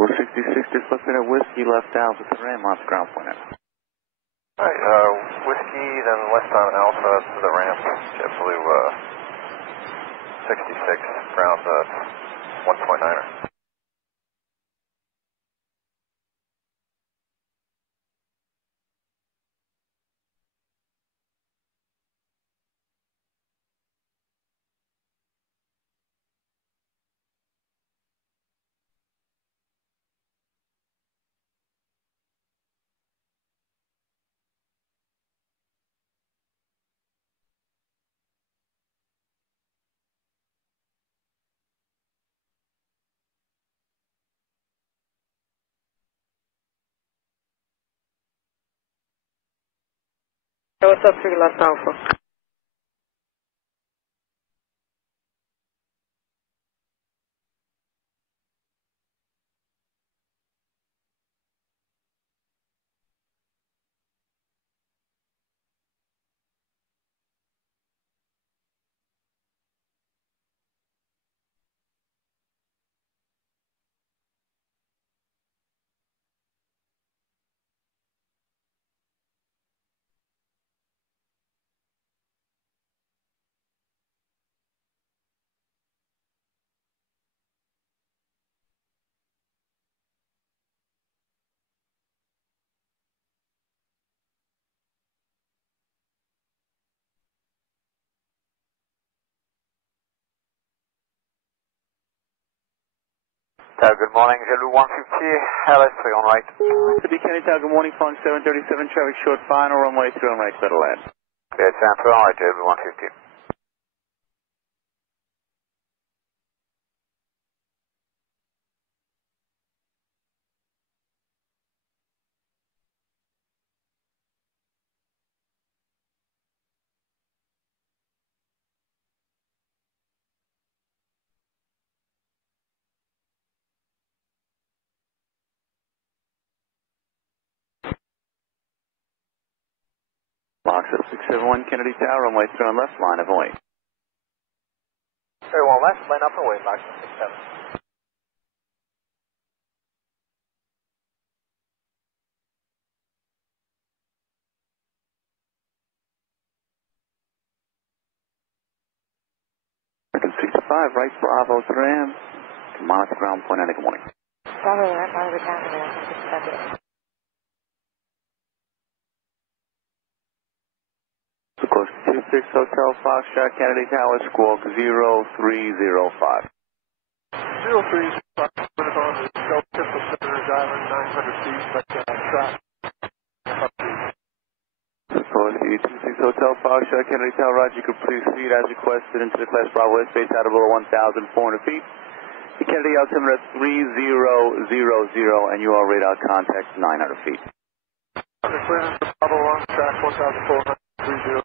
We're 66, just looking at Whiskey, left Alpha to Ram, off ground point. Alright, Whiskey, then left on Alpha to the ramp, JetBlue 66, ground 1.9er. What's up, 3 left Alpha? Good morning, JetBlue 150, LS3 on right. City County Tower, good morning, phone 737, traffic short final, runway 3 on right, clear to land. Okay, San Fran, on right, JetBlue 150. Box up 671, Kennedy Tower, runway 3 on left, line of away. Very well, left, line up and away, box 67. American 65, right, Bravo 3am. Monitor ground point, and good morning. Bravo, right, Bravo, return to So close to 26 Hotel Foxtrot, Kennedy Tower, squawk 0305. 0305, on the Delta Pistol Center, Island, 900 feet, but track. So close to 26 Hotel Foxtrot, Kennedy Tower, Roger, you can please feed as requested into the class Bravo space out of below 1,400 feet. The Kennedy altimeter at 3000, and you are radar contact 900 feet. Under clearance of Bravo on track 1,400, 3030,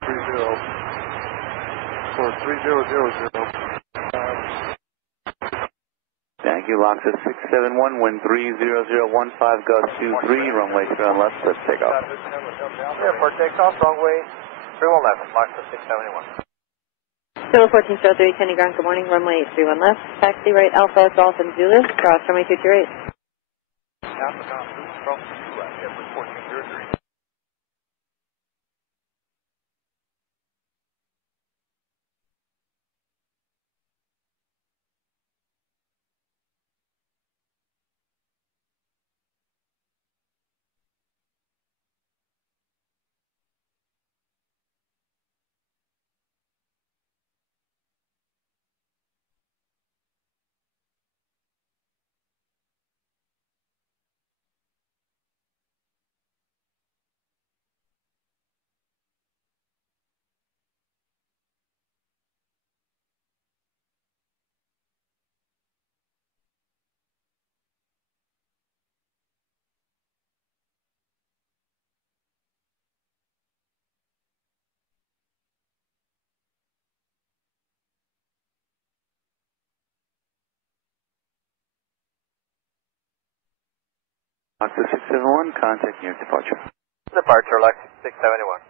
or 3000. Thank you, Lox at 671, wind 30015, gust 23, runway 3 on left, let's take off. Airport takeoff, runway 31 left, box 671. Kilo 1403, Kenny Ground, good morning, runway 31 left, taxi right Alpha, Golf and Zulu, cross runway 228. Alpha, Golf, from Zulu, airport 1403. Lox at 671, contact near departure. Departure, Lex 671.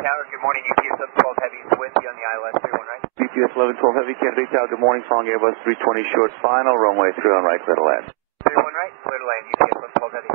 Tower, good morning, UPS 1112 Heavy, it's Whiskey on the ILS 31 right. UPS 1112 Heavy, Kennedy Tower, good morning, following Airbus 320 short final, runway 3 on right, clear to land. 31 right, clear to land, UPS 1112 Heavy.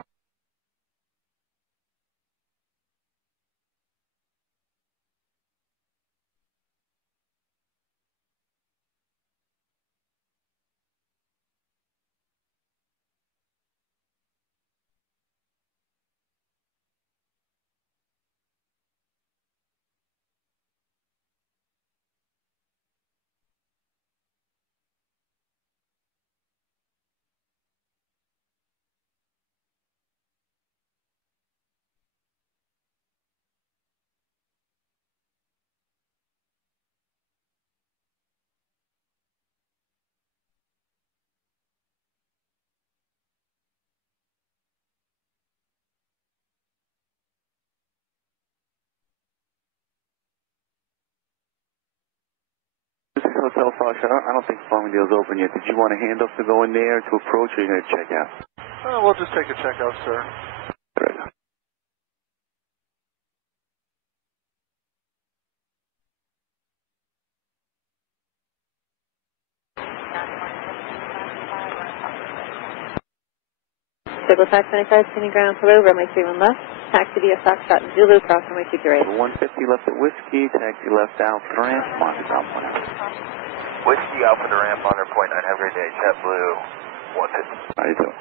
This is Hotel Fox. I don't think Farmingdale's open yet. Did you want a handoff to go in there to approach, or are you going to check out? We'll just take a check out, sir. Good. Civil 525, standing ground, hello, runway 31 left. Taxi via Foxtrot and Zulu, cross runway 23 right. 150 left at Whiskey, taxi left out to the ramp, Monty down point out. Whiskey out for the ramp on their point 9, have a great day, JetBlue 150. How you doing?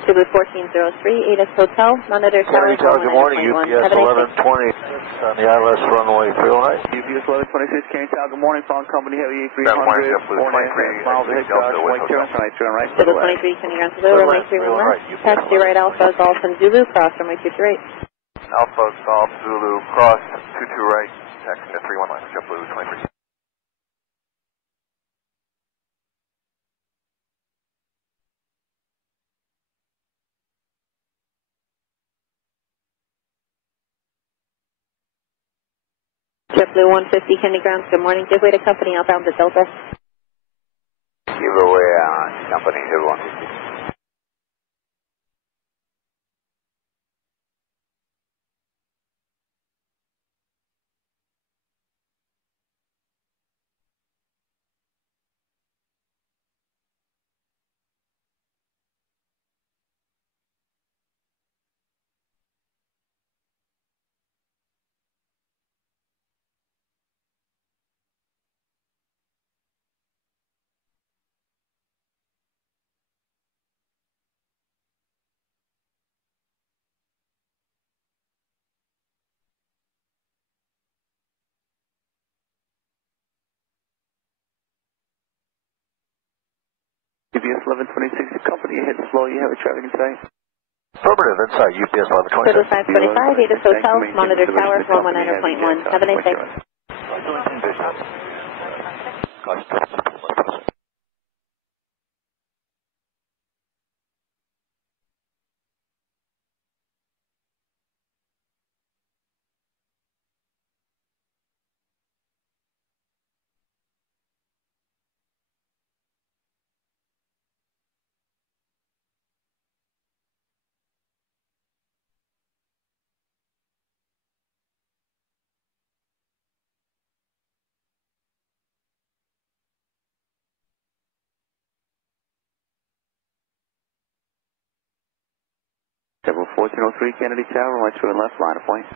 Zulu 1403, ATC Hotel, Monitor Tower, Kennedy Tower, good morning, UPS 1120 on the ILS runway 3 on right. UPS 1126, Kennedy Tower, good morning, phone company, heavy 300, 4.5 miles ahead, guys, white turn, right, turn right. Zulu 23, standing ground, hello, runway 31 left. Taxi right Alpha, Golf and Zulu, cross runway 23 right. Alpha, Golf, Zulu, cross, 22 right, taxi at 31 left, JetBlue 23. JetBlue 150, Kennedy ground, good morning. Give way to company outbound to Delta. Give away company, everyone. UPS 1126, the company, you hit slow, you have a traffic in sight? Affirmative, inside UPS 1126. Civil 525, ATC Hotel, Monitor Tower, 119.1. Have a nice day. Several 1403, Kennedy Tower, runway 3 left, line of point.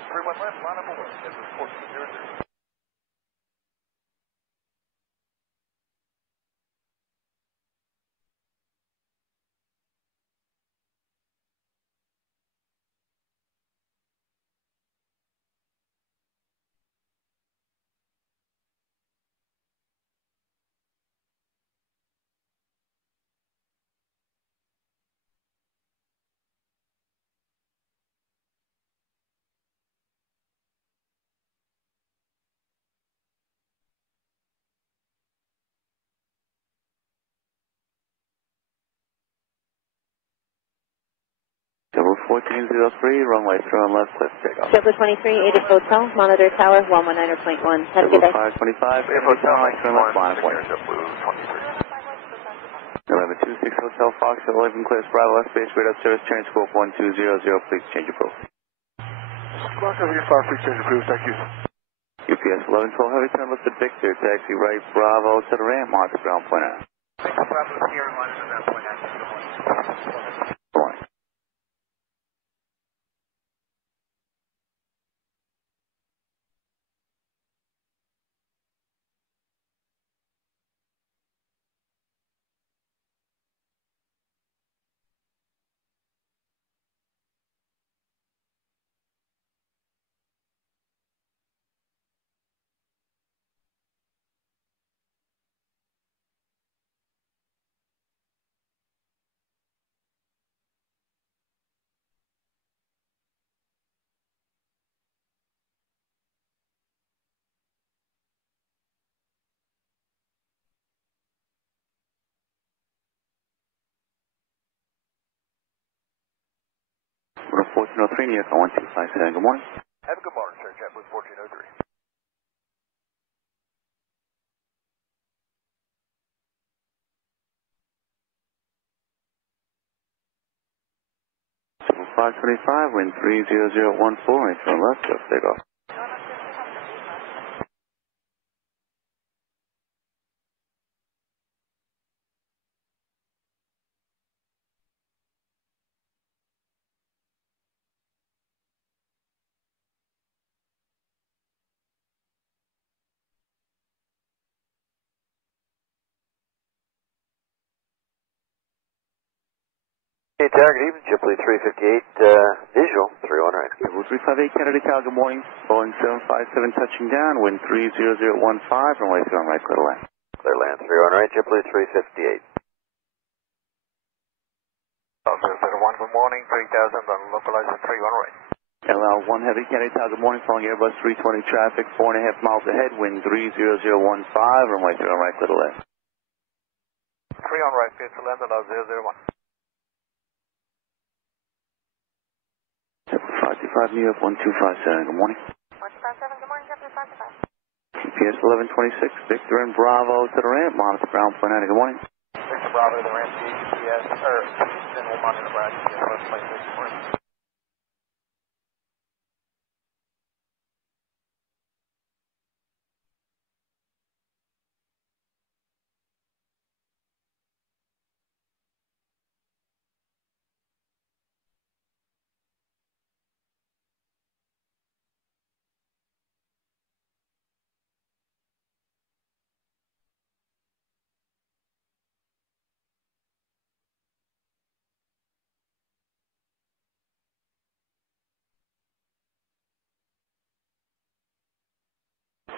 31 left, line up away, this is 1400. Several 1403, runway 3 left, cliff takeoff. JetBlue 23, ATC Hotel, Monitor Tower, 119.1. Have a good day. 525, Kennedy Tower, right, 3 left, line of point. JetBlue 23. 126 Hotel Foxtrot 11 Clear Bravo West Base radar service turn scope 1200, please change your profile. Squawk over your far free change approved, thank you. UPS 1112 heavy turn listed Victor, taxi right Bravo to the ramp, mark ground point out. Bravo here in line with that point out. Good morning. We're 1403 New York 1257, good morning. Have a good morning, sir. JetBlue 1403. Triple 525, wind 30014, right turn left, just take off. Hey, target even, JetBlue 358, visual, 31 right. Triple 358 Kennedy Tower, good morning. Boeing 757 touching down, wind 30015, runway 3 on right, clear to land. Clear land, 31 right, JetBlue 358. Also 01, good morning, 3000 on localizer 31 right. LL1 Heavy Kennedy Tower, good morning. Following Airbus 320 traffic, 4.5 miles ahead, wind 30015, runway 3 on right, clear to land. 3 on right, clear to land, allow 001. 525 New York 1257, good morning. 1257, good morning, JetBlue 525. GPS 1126, Victor and Bravo to the ramp, monitor ground point 90, good morning. Victor Bravo to the ramp, GPS, or Houston, we'll monitor Nebraska, let's play this morning.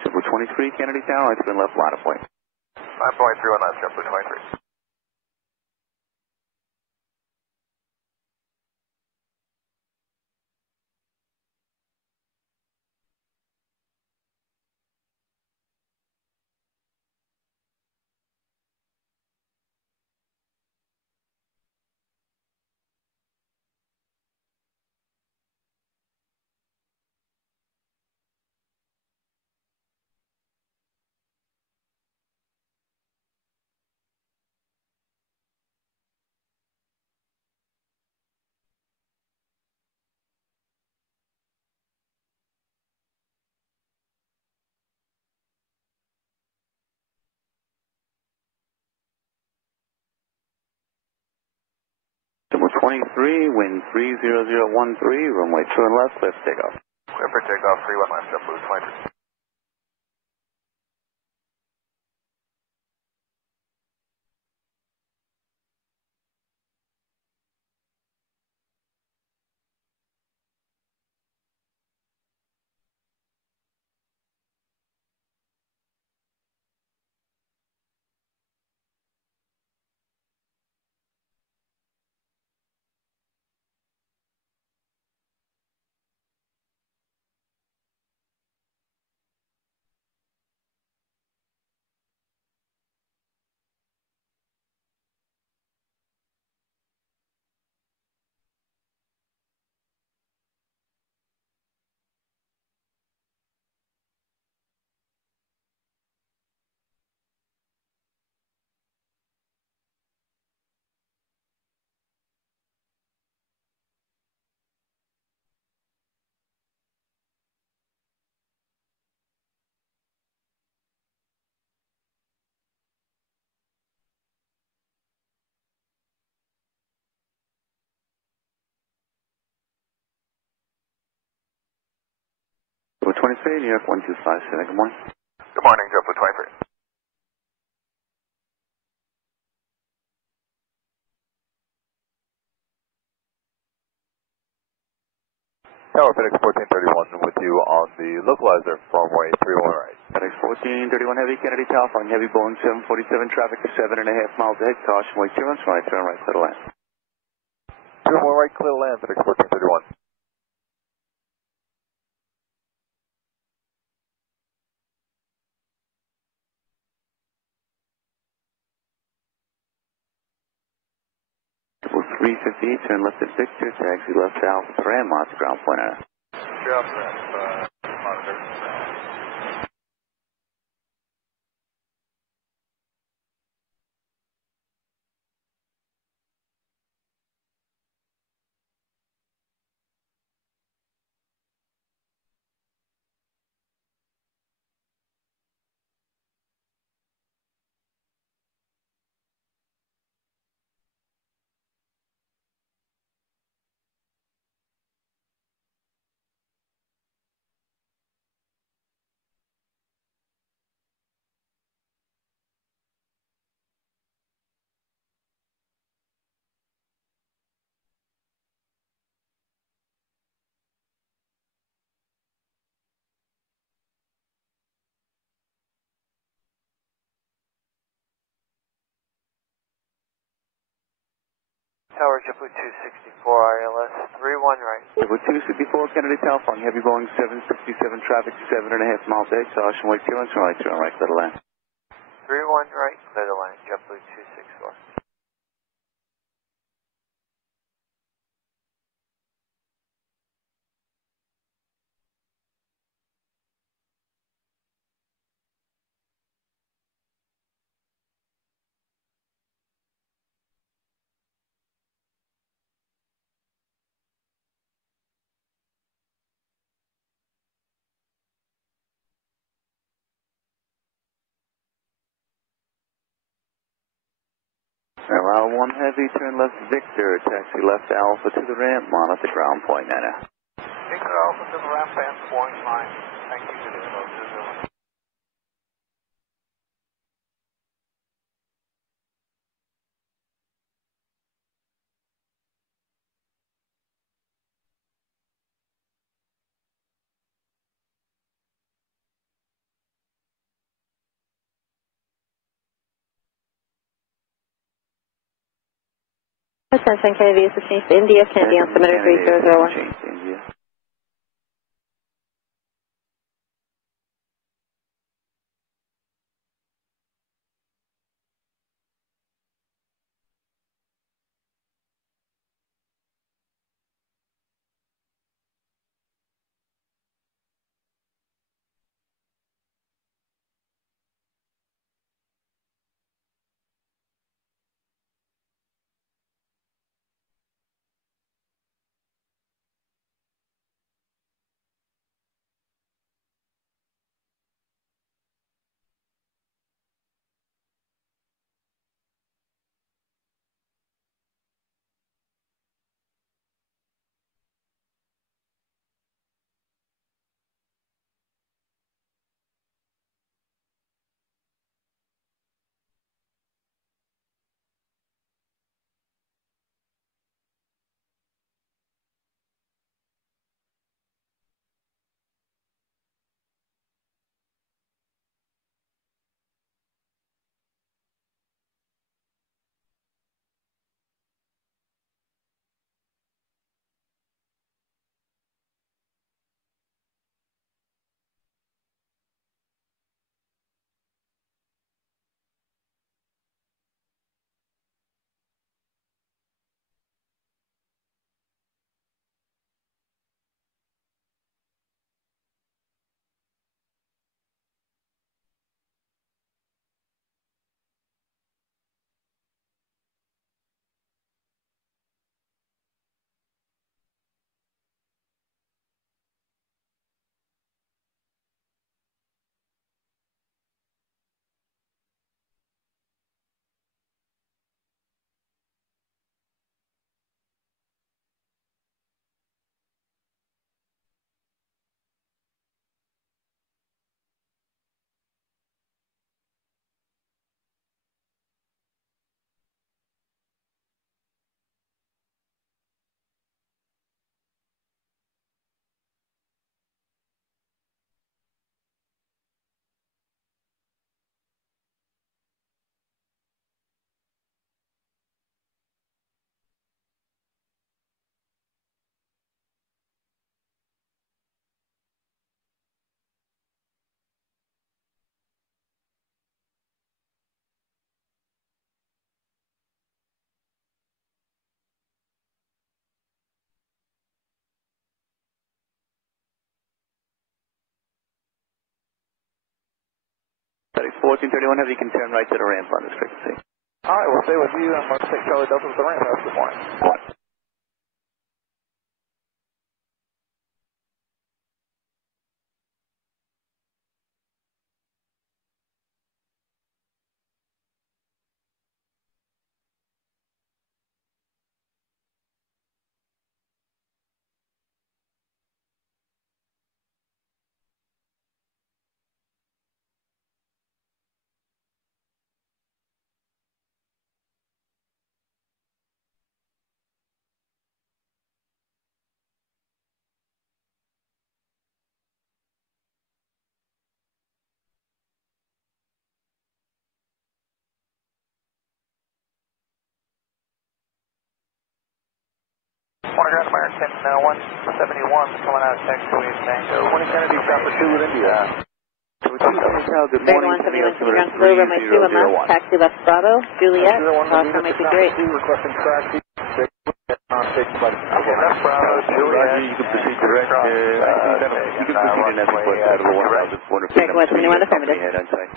Triple 23 Kennedy Tower, it's been left line of point. 5.3 on left, JetBlue 23. Triple 23, wind 30013, runway 2 and left, clear for takeoff. Clear for takeoff, 3 on left, JetBlue 23. 23, New York 1257, good morning. Good morning, JetBlue 23. Tower FedEx 1431 with you on the localizer, runway 31 right. FedEx 1431 Heavy, Kennedy Tower, flying heavy Boeing 747, traffic to 7.5 miles ahead, caution, wait 2 right, turn right, clear to land. 21 right, clear to land, FedEx 1431. With 358, turn left at Victor, taxi left Alpha to Ramont, ground point out. Drop that, monitor. Tower JetBlue 264 ILS 31 right. With 264 Kennedy Tower, flying heavy Boeing 767, traffic to 7.5 miles ahead, caution, wait 2 right, turn right, clear to land. 31 right, clear to land, JetBlue 264. Route 1 Heavy, turn left Victor, taxi left Alpha to the Ramont at the ground point now. Victor Alpha to the ramp and point line. Thank you, good info, 201. Attention, Kennedy, this is changed to India, Kennedy on submitter 3001. Change to India. FedEx 1431 Heavy, you can turn right to the ramp on this frequency. All right, we'll stay with you, and let's take Charlie Delta with the ramp. Have a good morning. One. Morning, Grand American 171 coming out of taxiway Tango. 20 Kennedy, chopper 2 with India. Good Grade morning, 171 Kennedy Ground Blue, runway 21 left, taxi left Bravo, Juliet, cross runway 23. Requesting track. Okay, left Bravo, Juliet. You can proceed direct. You can proceed in that request out of the 1,400 feet. Check 171 affirmative. Head on site.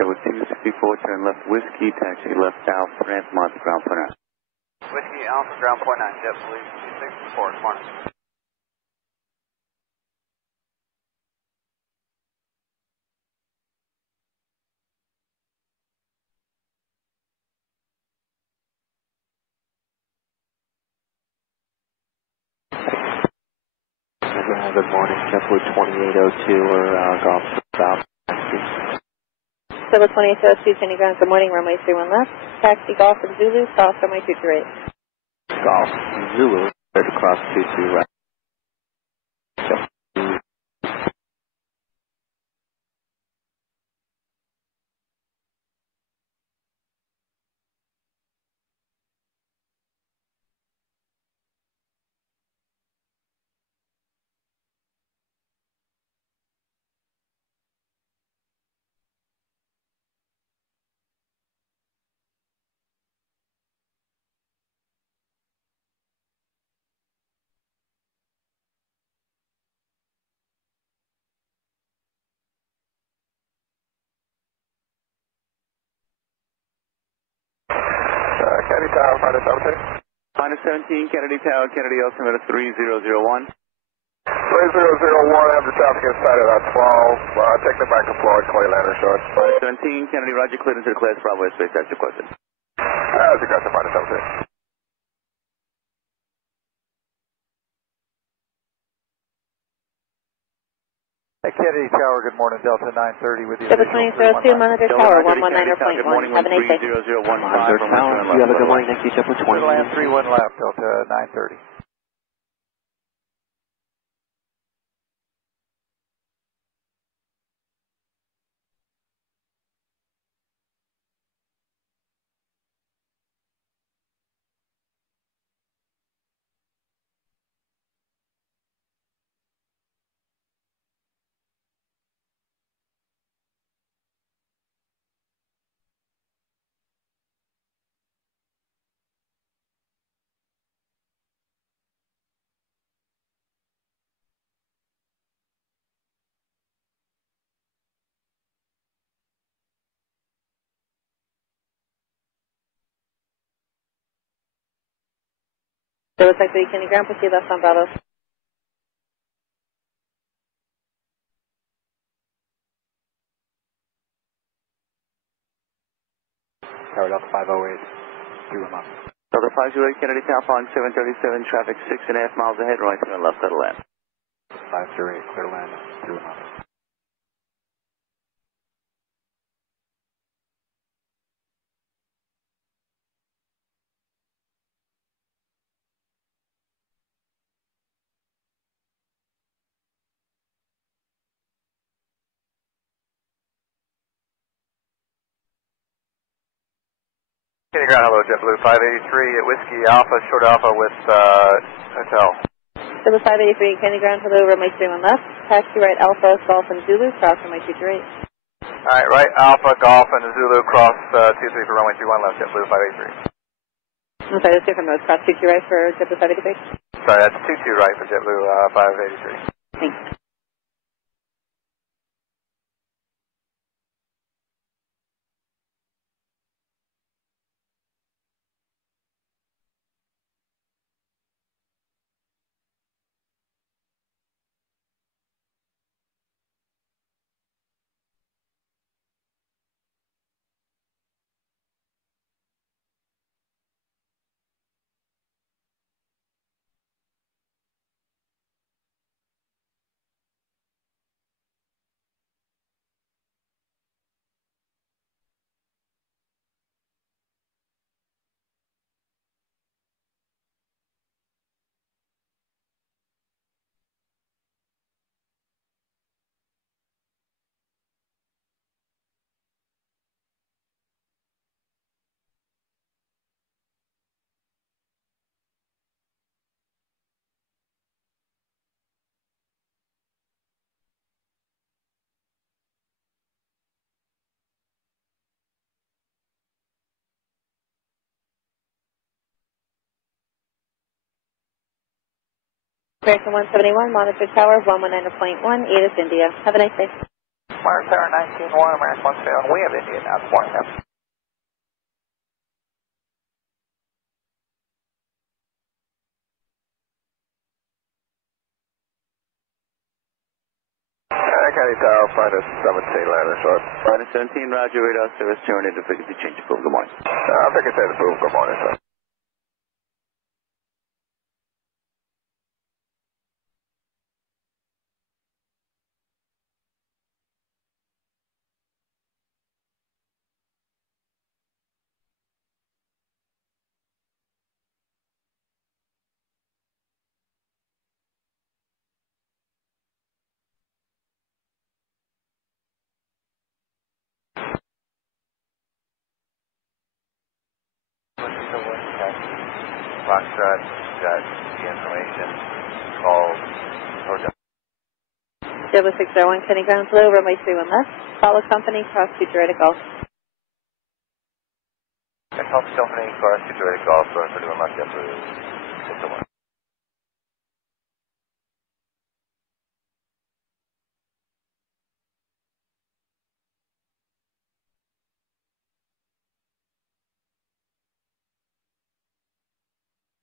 With 264, turn left Whiskey, taxi left south, ramp Monte ground point 9. Whiskey Alpha, ground point 9, jet police, 264, good morning. Good morning, JetBlue 2802 or Golf South. Civil 2802 Kennedy Ground, good morning, runway 31 left, taxi Golf and Zulu, cross runway 23. Golf Zulu, cleared to cross 22 right. Kennedy Tower, minus 17. Minus 17, Kennedy Tower, Kennedy altimeter 3001. 3001, have the traffic inside of that 12. Take the back to Floyd, Clay Lander, short. Minus 17, Kennedy, roger, cleared into the class Bravo airspace, that's your question. That's aggressive, minus 17. Hey, Kennedy Tower, good morning, Delta 930 with you. Civil 2802 Monitor Tower, 119.1, have a nice day. 3015. Monitor Tower, you have a good morning, thank you, JetBlue 20. Land 31 left, Delta 930. Zulu Tech 3 Kennedy Ground, proceed left on Bravo. Tower Delta 508, 2 left. Delta 508 Kennedy Tower, following 737, traffic 6.5 miles ahead, right to the left, clear to land. 508, clear to land, 2 left. Kennedy Ground, hello, JetBlue 583 at Whiskey Alpha, short Alpha with hotel. Zulu 583 Kennedy Ground, hello, runway 31 left. Taxi right Alpha, Golf and Zulu, cross runway 28. Alright, right Alpha, Golf, and Zulu, cross 23 for runway 31 left, JetBlue 583. I'm sorry, let's do from those. Cross 22 right for JetBlue 583. Sorry, that's 22 right for JetBlue 583. Thanks. American 171, Monitor Tower, 119.1, Edith, India. Have a nice day. Monitor Tower 19-1, American 171, we have India now, it's morning, yep. Kennedy Tower, flight is 17, ladder short. Flight 17, roger, radar service terminated, frequency change approved, good morning. Frequency approved, good morning, sir. Foxtrot got the information, called Georgia. Zulu 601 Kennedy Ground, hello, runway 31 left. Follow company, cross 22 right at Golf. Fox Company, cross 22 right at Golf, 31 left, JetBlue 601.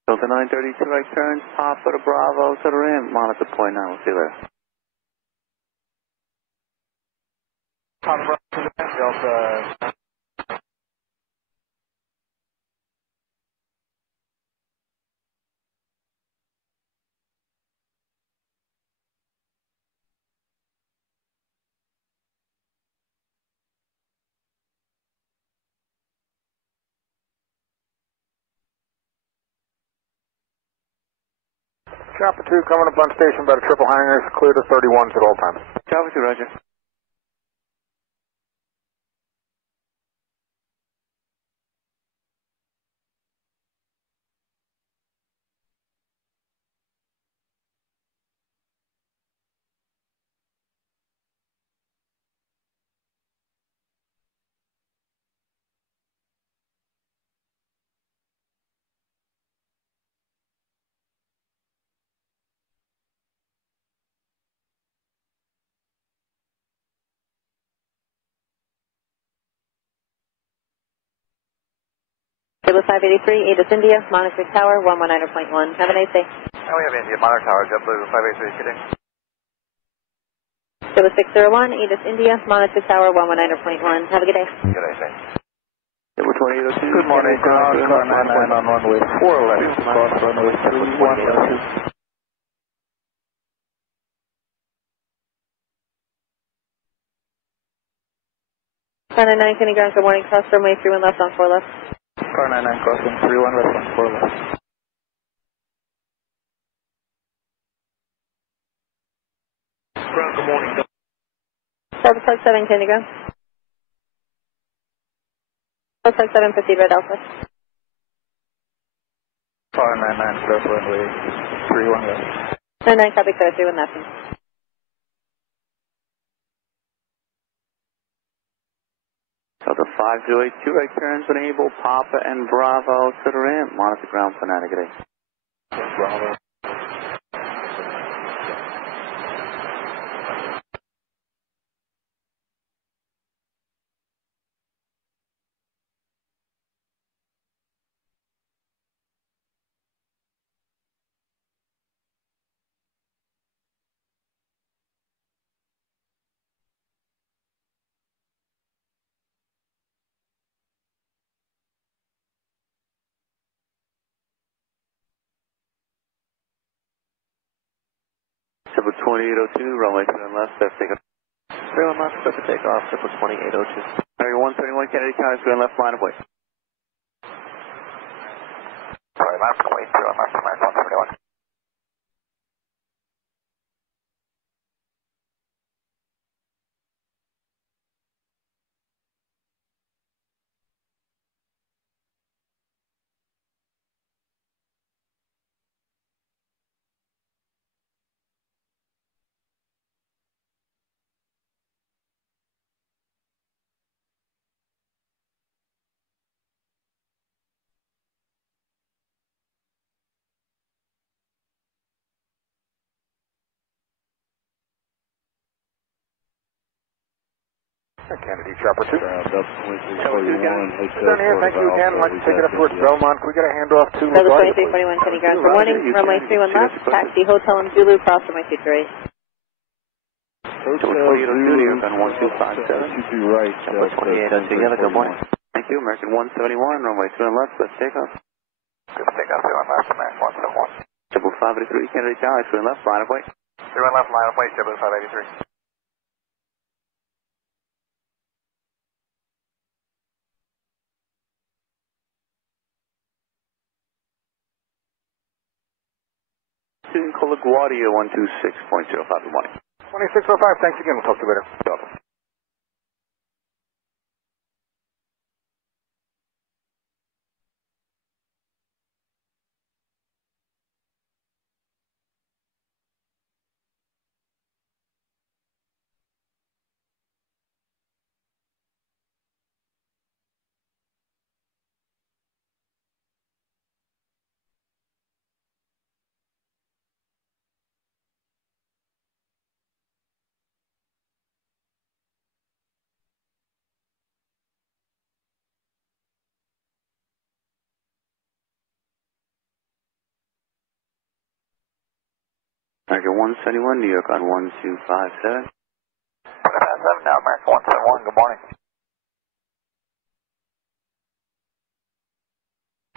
Delta 932, right turns, Papa to Bravo to the rim, monitor point 9, we'll see you later. Papa to the Delta. Chopper 2 coming up on station by the triple hangars, clear to 31s at all times. Chopper 2, roger. JetBlue 583, ATIS India, monitor tower 119.1. Have a nice day. And we have India Monitor Tower, JetBlue 583, kidding. JetBlue 601, ATIS India, monitor tower 119.1. Have a good day. Good day, sir. JetBlue 2802. Good morning, ground, car 99 on runway 4 left, cross runway 31. Car 99, Kenny Ground, good morning, cross runway 31 left on 4 left. Car 99 crossing 31 left on 4 left. Ground, good morning. 757, Kenny Ground. 750, Red Alpha. Car 99 cross runway 31 left. 99, copy, clear, 31 left. So the 5082 right turns enable, Papa and Bravo to the ramp. Monitor ground fanatic, good day. Bravo. JetBlue 2802, runway 7 left, left takeoff. 31 left, set to takeoff, JetBlue 2802. Area 171, Kennedy County, going left line of way. Sorry, left, wait, 31 left, American 171. Kennedy, Chopper 2. Ground up 2341, Lake Done here, thank you again. I'd like to take it up towards Belmont. Can we get a handoff to JetBlue LaGuardia, please? 2341, Kenny Ground, good morning, runway 31 left, taxi, hotel and Zulu, cross runway 28. Hotel JetBlue 2802, Zulu, New York on 1257. 22 right, JetBlue 2802, yeah, good morning. Thank you, American 171, runway 7 left, left takeoff. Good takeoff, 31 left, American 171. JetBlue 583, Kennedy County, 7 left, line of way. 31 left, line of way, JetBlue 583. LaGuardia 126.05, good morning. 2605, thanks again. We'll talk to you later. Welcome. American 171, New York on 1257. 7 now, American 171, good morning.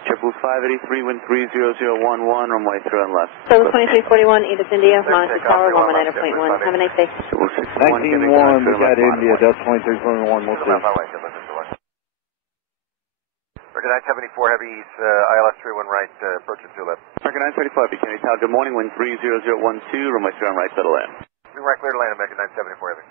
JetBlue 583, wind 30011, runway 3 on left. JetBlue 2341, ATIS India, monitor tower 119.1. Have a nice day. JetBlue 601, Kennedy 19-1, we got County, India, left Delta 2341, we'll see. Left, my way, JetBlue 601. American 974, heavy east, ILS 31 right, approaching 2 left. American 935, Kennedy Tower, good morning, wind 30012, runway 3 on right, settle in. New right, clear to land, American 974, heavy.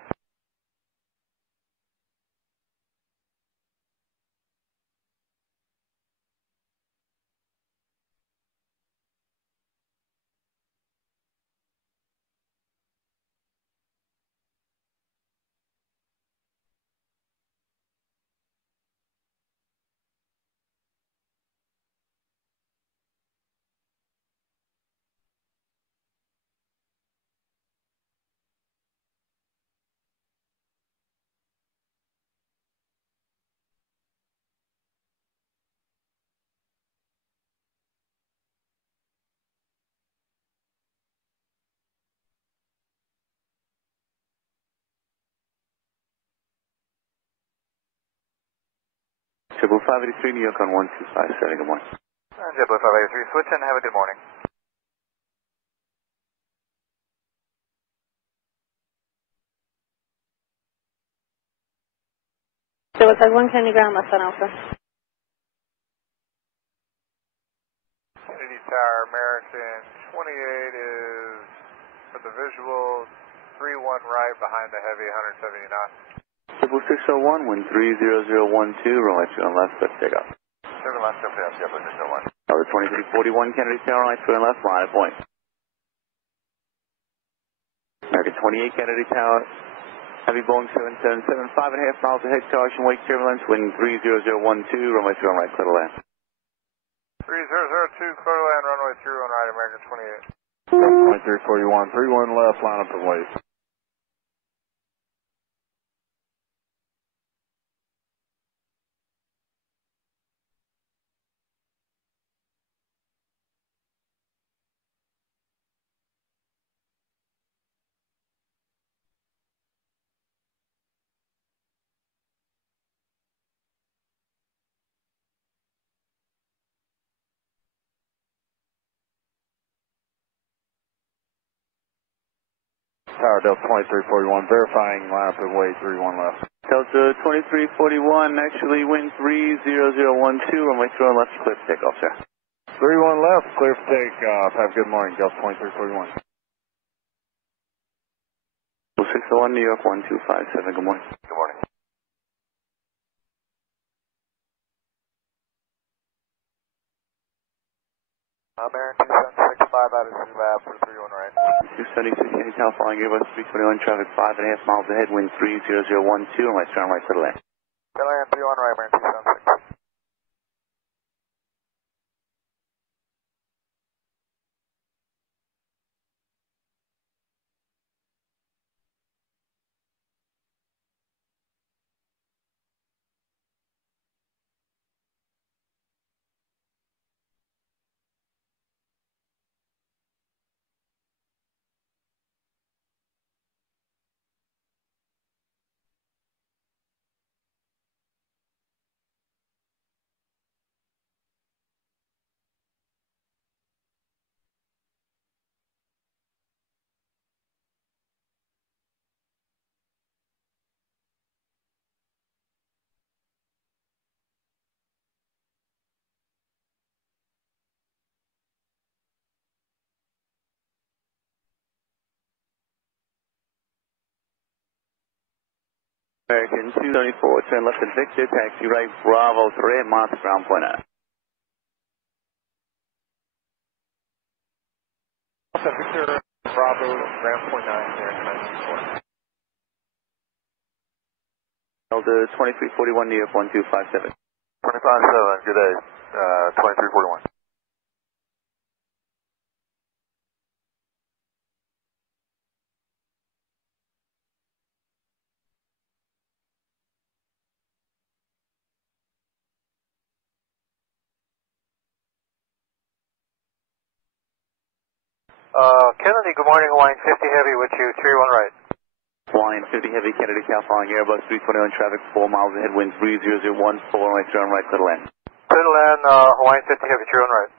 JetBlue 583 New York on 1257, good morning. JetBlue 583, switch and have a good morning. So it's like 1 Kennedy ground left on Alpha. Kennedy Tower, American 28 is for the visual, 31 right behind the heavy, 170 knots. JetBlue 601, wind 30012, runway 2 on left, let's take off. 7 left, JetBlue 601. Tower 2341, Kennedy Tower, right 2 on left, line of point. American 28, Kennedy Tower. Heavy Boeing 777, 5.5 miles ahead, caution, wake turbulence, wind 30012, runway 3 on right, clear to land. 3002, clear to land, runway 3 on right, American 28. 2341, 31 left, line up and wait. Tower Delta 2341, verifying line up and wait, 31 left. Delta 2341, actually wind 30012, runway 3 on left, clear for takeoff, sir. 31 left, clear for takeoff. Have a good morning, Delta 2341. 601 New York 1257, good morning. Good morning. American 2765 out of Lab for 31 right. 276 Kennedy Tower, flying Airbus 321, traffic 5.5 miles ahead, wind 30012, runway 3 on right, clear to land. Clear land 31 right, American 276. American 274, turn left at Victor, taxi right, Bravo 3, Monster, ground point out. Victor, Bravo, ground point 9, there, 964. Delta 2341 New York 1257. 257, good day. 2341. Kennedy, good morning, Hawaiian 50 Heavy with you, 31 right. Flying 50 Heavy Kennedy Tower, flying Airbus 321, traffic 4 miles ahead, wind 30014, runway 3 on right, clear to land. Clear to land, Hawaiian 50 Heavy, 31 right.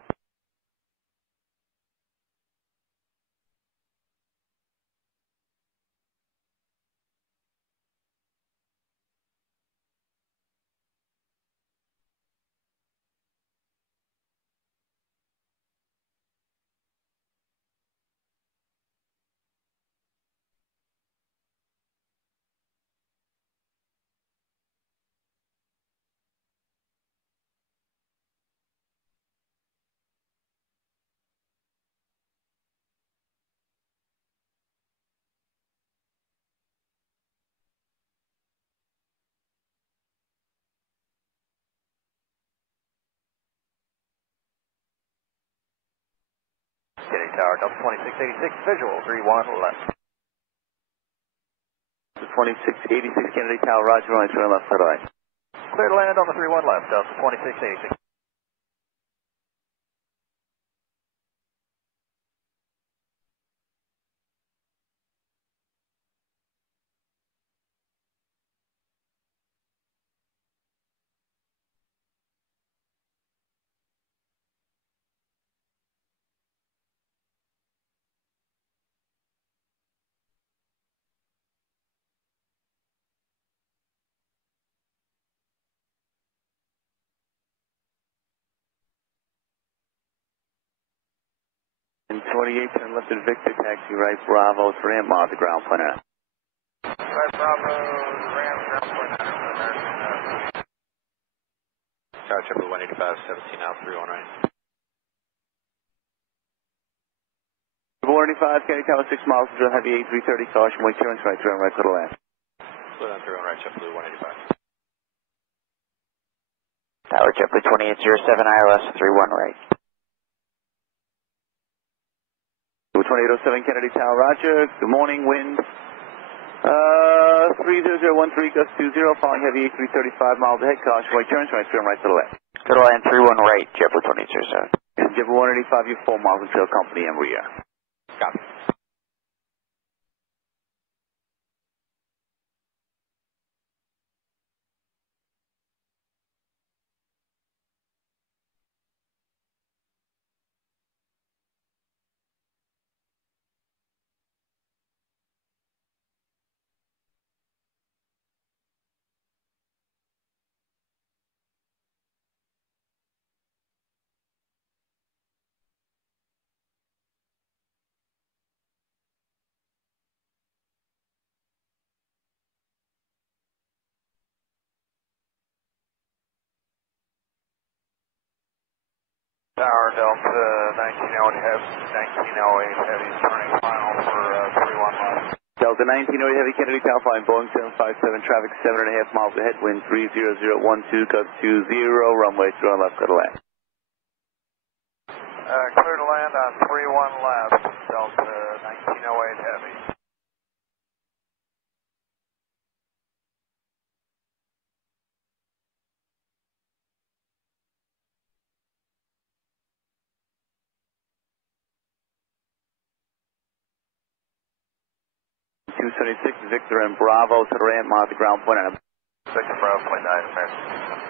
Kennedy Tower, Delta 2686, visual, 31 left. 2686 Kennedy Tower, roger, runway 3 on left, clear to land. Clear to land on the 31 left, Delta 2686. And 28, turn left at Victor, taxi right, Bravo, ramp, monitor ground point out. Right, Bravo, ramp, ground point out, American. Tower Triple 185, 17 out, 31 right. 485, Kennedy Tower, 6 miles, drill heavy 8330, caution, wait turns right, turn right to the left. Slow down 31 right, JetBlue 185. Tower JetBlue 2807, ILS 31 right. 2807, Kennedy Tower, roger. Good morning, wind. 30013, gust 20, following heavy 8335 miles ahead, caution, wait turns right, turn right to the left. Go to land 31 right, JetBlue 2807. And JetBlue 185, you 4 miles until company and rear. Copy. Tower Delta 1908 heavy, turning final for 31 miles. Delta 1908 heavy, Kennedy Tower, flying Boeing 757, traffic 7.5 miles ahead, wind 30012, gust 20, runway 31 left, go to land. Clear to land on 31 left, Delta 1908 heavy. Two 76, Victor and Bravo to the ramp, monitor ground point out. Victor Bravo 29, American.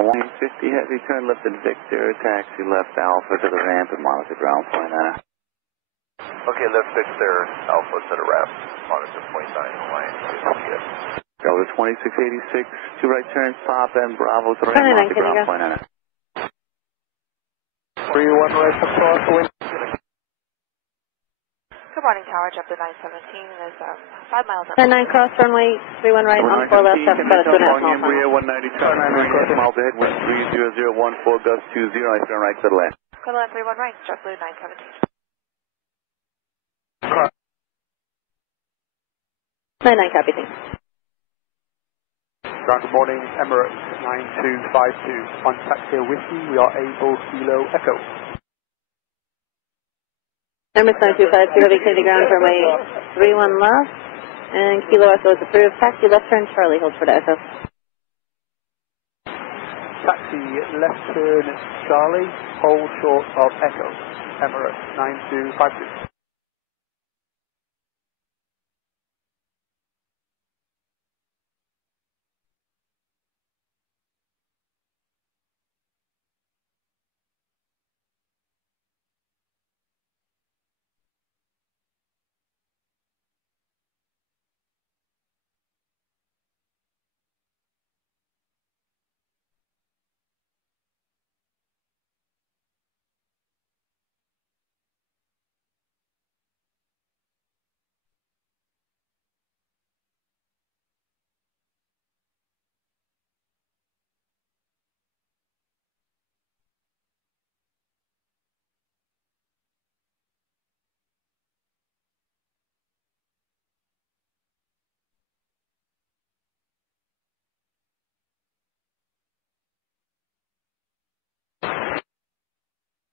One 50 heavy, turn left at Victor, taxi left Alpha to the ramp and monitor ground point out. Okay, left Victor, Alpha to the ramp, monitor point 9, line, Delta 2686, two right turns, pop and Bravo to the ramp, 29, monitor ground Kennedy. point out. 31 right across the wind. Good morning, Tower. JetBlue 917 is 5 miles up. 99 cross runway 31 right on 4 left, traffic about a 2.5 mile Rear final. 190, traffic 3.5 miles ahead, wind 30014, gust 20, I turn right to the left. Go to land 31 right, JetBlue 917. 99 copy, thanks. ground, good morning, Emirates 9252, on taxi Whiskey, we are able Kilo Echo. Emirates 9252, heavy Kennedy ground, runway 31 left, and Kilo Echo is approved. Taxi left turn, Charlie, hold for the Echo. Taxi left turn, Charlie, hold short of Echo, Emirates 9252.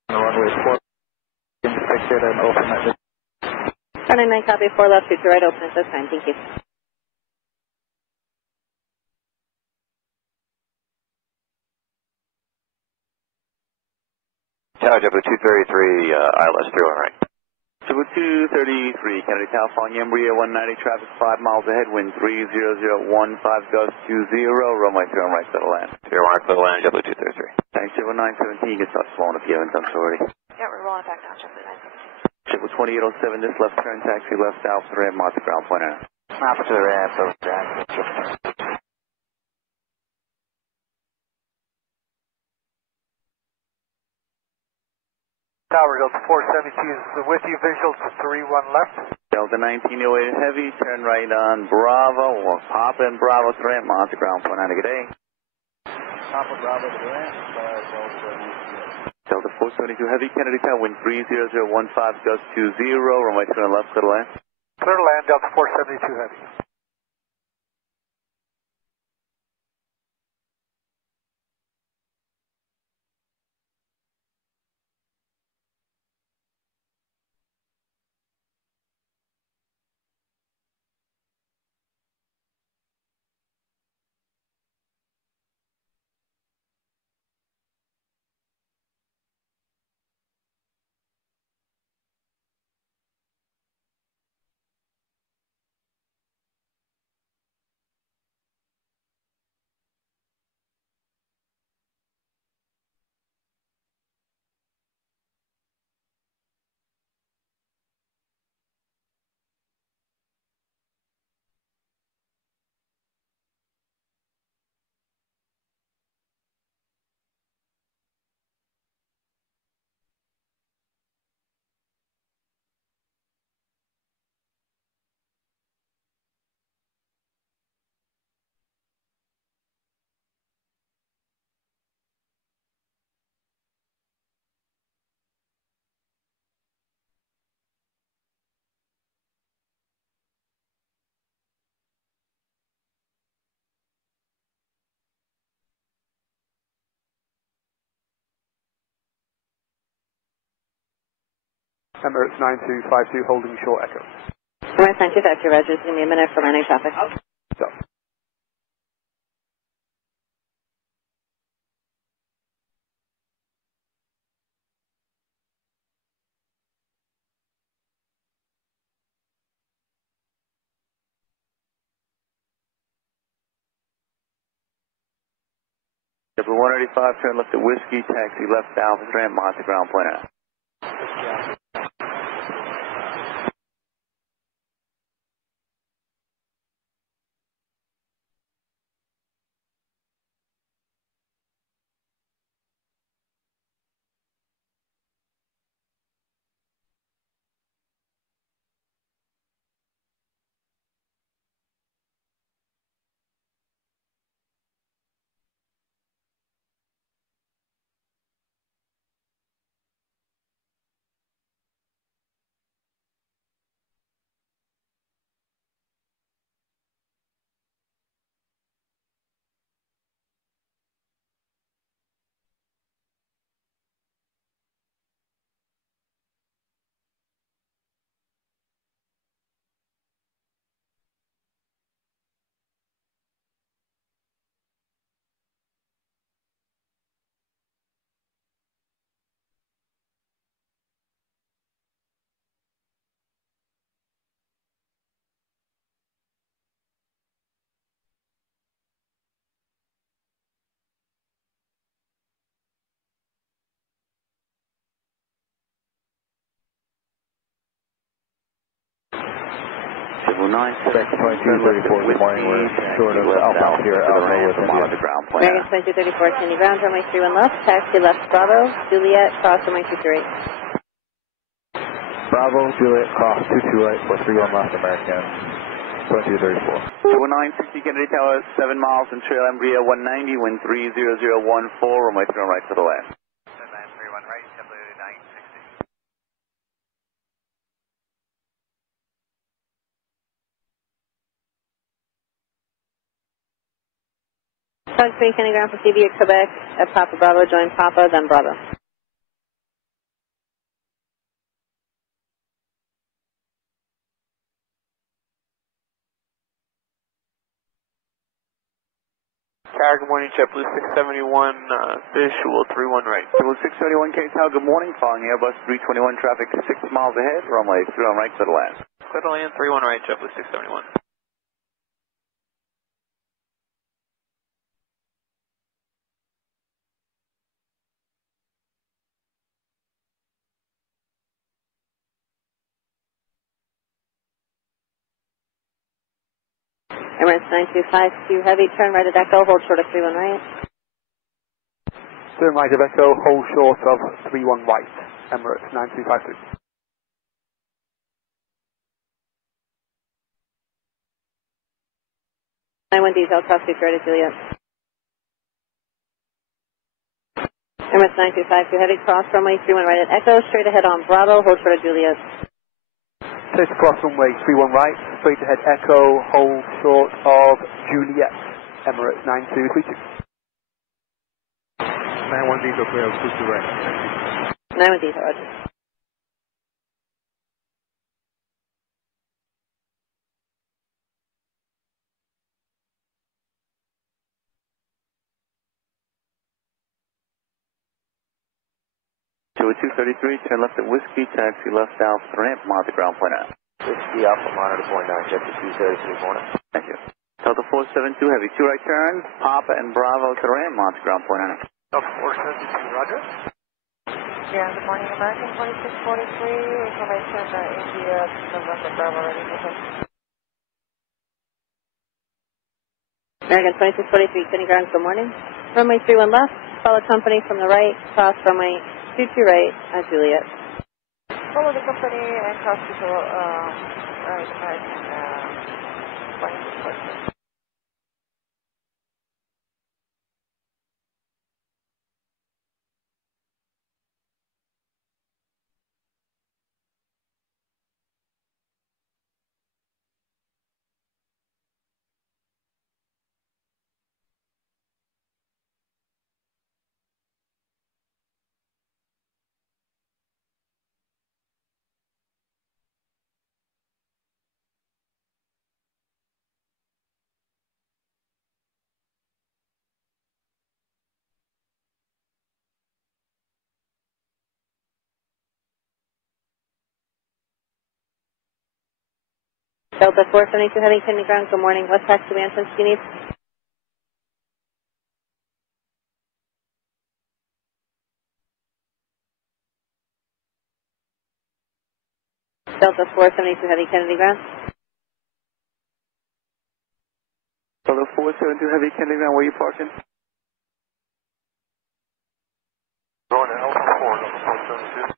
Runway 4, inspected and open at the Runway 9, copy, 4 left, 2 to right, open at this time, thank you. Tower JetBlue 233, ILS 31 right. JetBlue 233, Kennedy, California, Embraer 190, traffic 5 miles ahead, wind 30015, gust 20, runway 31 right, settle land. 31 right, settle land, JetBlue 233. Thanks, JetBlue 917, you can start slowing if you haven't done so already. Yeah, we're rolling back now, JetBlue 917. JetBlue 2807, this left turn, taxi left south to the ramp, mark the ground point out. Map to the ramp, over ground. Tower Delta 472 is with you, visual to 31 left. Delta 1908 heavy, turn right on Bravo, or pop in Bravo to the ramp, mark the ground point out. Good day. Papa Bravo to the ramp, Delta 472 heavy, Kennedy Tower, wind 30015, gust 20, runway 2 left, clear to land. Clear to land, Delta 472 heavy. Emirates 9252, holding short Echo. Emirates 9252, Roger, it's going to be a minute for landing traffic. Stop. JetBlue 185, turn left at Whiskey, taxi left south to the ramp, mark the ground point out. Quebec 2234, good morning. We're short of Alpha here, Alpha with India. American 2234, Kennedy ground, runway 31 left, taxi left Bravo, Juliet, cross runway 228. Bravo, Juliet, cross 228 for 31 left, American 2234. 1960 Kennedy Tower, 7 miles and trail Embraer 190, wind 30014, runway 31 right to the left. 931 right, W960. Tug 3 Kennedy ground for CV at Quebec, at Papa Bravo, join Papa, then Bravo. Tower, good morning, JetBlue 671, visual 31 right. Blue 671 K Tower, good morning, following Airbus 321 traffic 6 miles ahead, runway 31 right to the left. Clear to land 31 right, JetBlue 671. Emirates 9252 heavy, turn right at Echo, hold short of 31 right. Turn right of Echo, hold short of 31 right, Emirates 9252. 91 detail, cross 230 Juliet. Emirates 9252 heavy, cross runway 31 right at Echo, straight ahead on Bravo, hold short of Juliet. Take across runway 31 right, straight ahead Echo, hold short of Juliet, Emirates 9232. 91 diesel clear of 22 right. 91 detail, roger. To a 233, turn left at Whiskey, taxi left south, ramp, monitor ground point out. Whiskey Alpha monitor point 9, JetBlue 233 morning. Thank you. Delta 472 heavy, 2 right turn, Papa and Bravo to the ramp, monitor ground point out. Delta 472, roger. Yeah, good morning, American 2643, information India, November Bravo, ready for him. American 2643, Kennedy ground, good morning. Runway 31 left, follow company from the right, cross runway 22 right at Juliet. Follow the company and cross to right, American 2643. Delta 472 heading Kennedy ground, good morning. What taxi entrance do you need? Delta 472 heavy, Kennedy ground. Delta 472 heavy, Kennedy ground, where are you parking? Going to Alpha 4, Delta 472.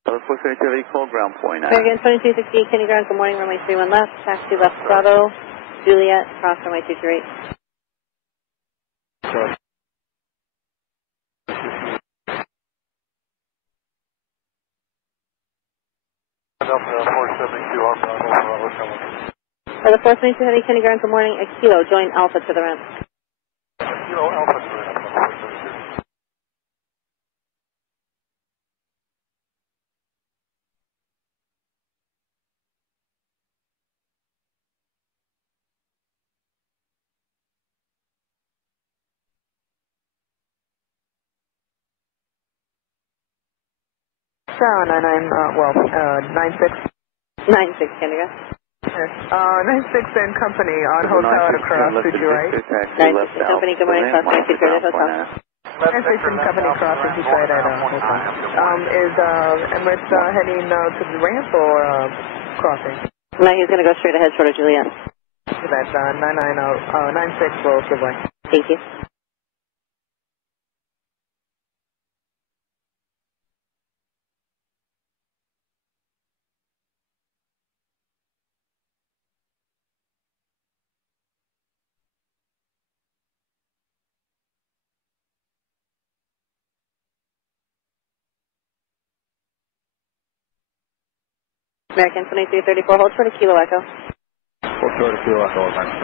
Delta 472 heavy, call ground point out. American 2268 Kennedy ground, good morning. Runway 31 left, taxi left Bravo, Juliet, cross runway 238. Delta 472 on Bravo, coming. For the 472 heavy, Kennedy ground, good morning. A kilo, join Alpha to the ramp. Kilo Alpha to the ramp, 472. Sound 96. 96 Kennedy ground. 96 and company on hotel at across, 2 right. 96 company, good morning. Cross runway 238 hotel. There's some company crossing to try that is Emirates heading to the ramp or crossing? No, he's going to go straight ahead short of Juliet. That's 96 for Silver. Thank you. American 2334, hold short of Kilo Echo. Hold short of Kilo Echo, American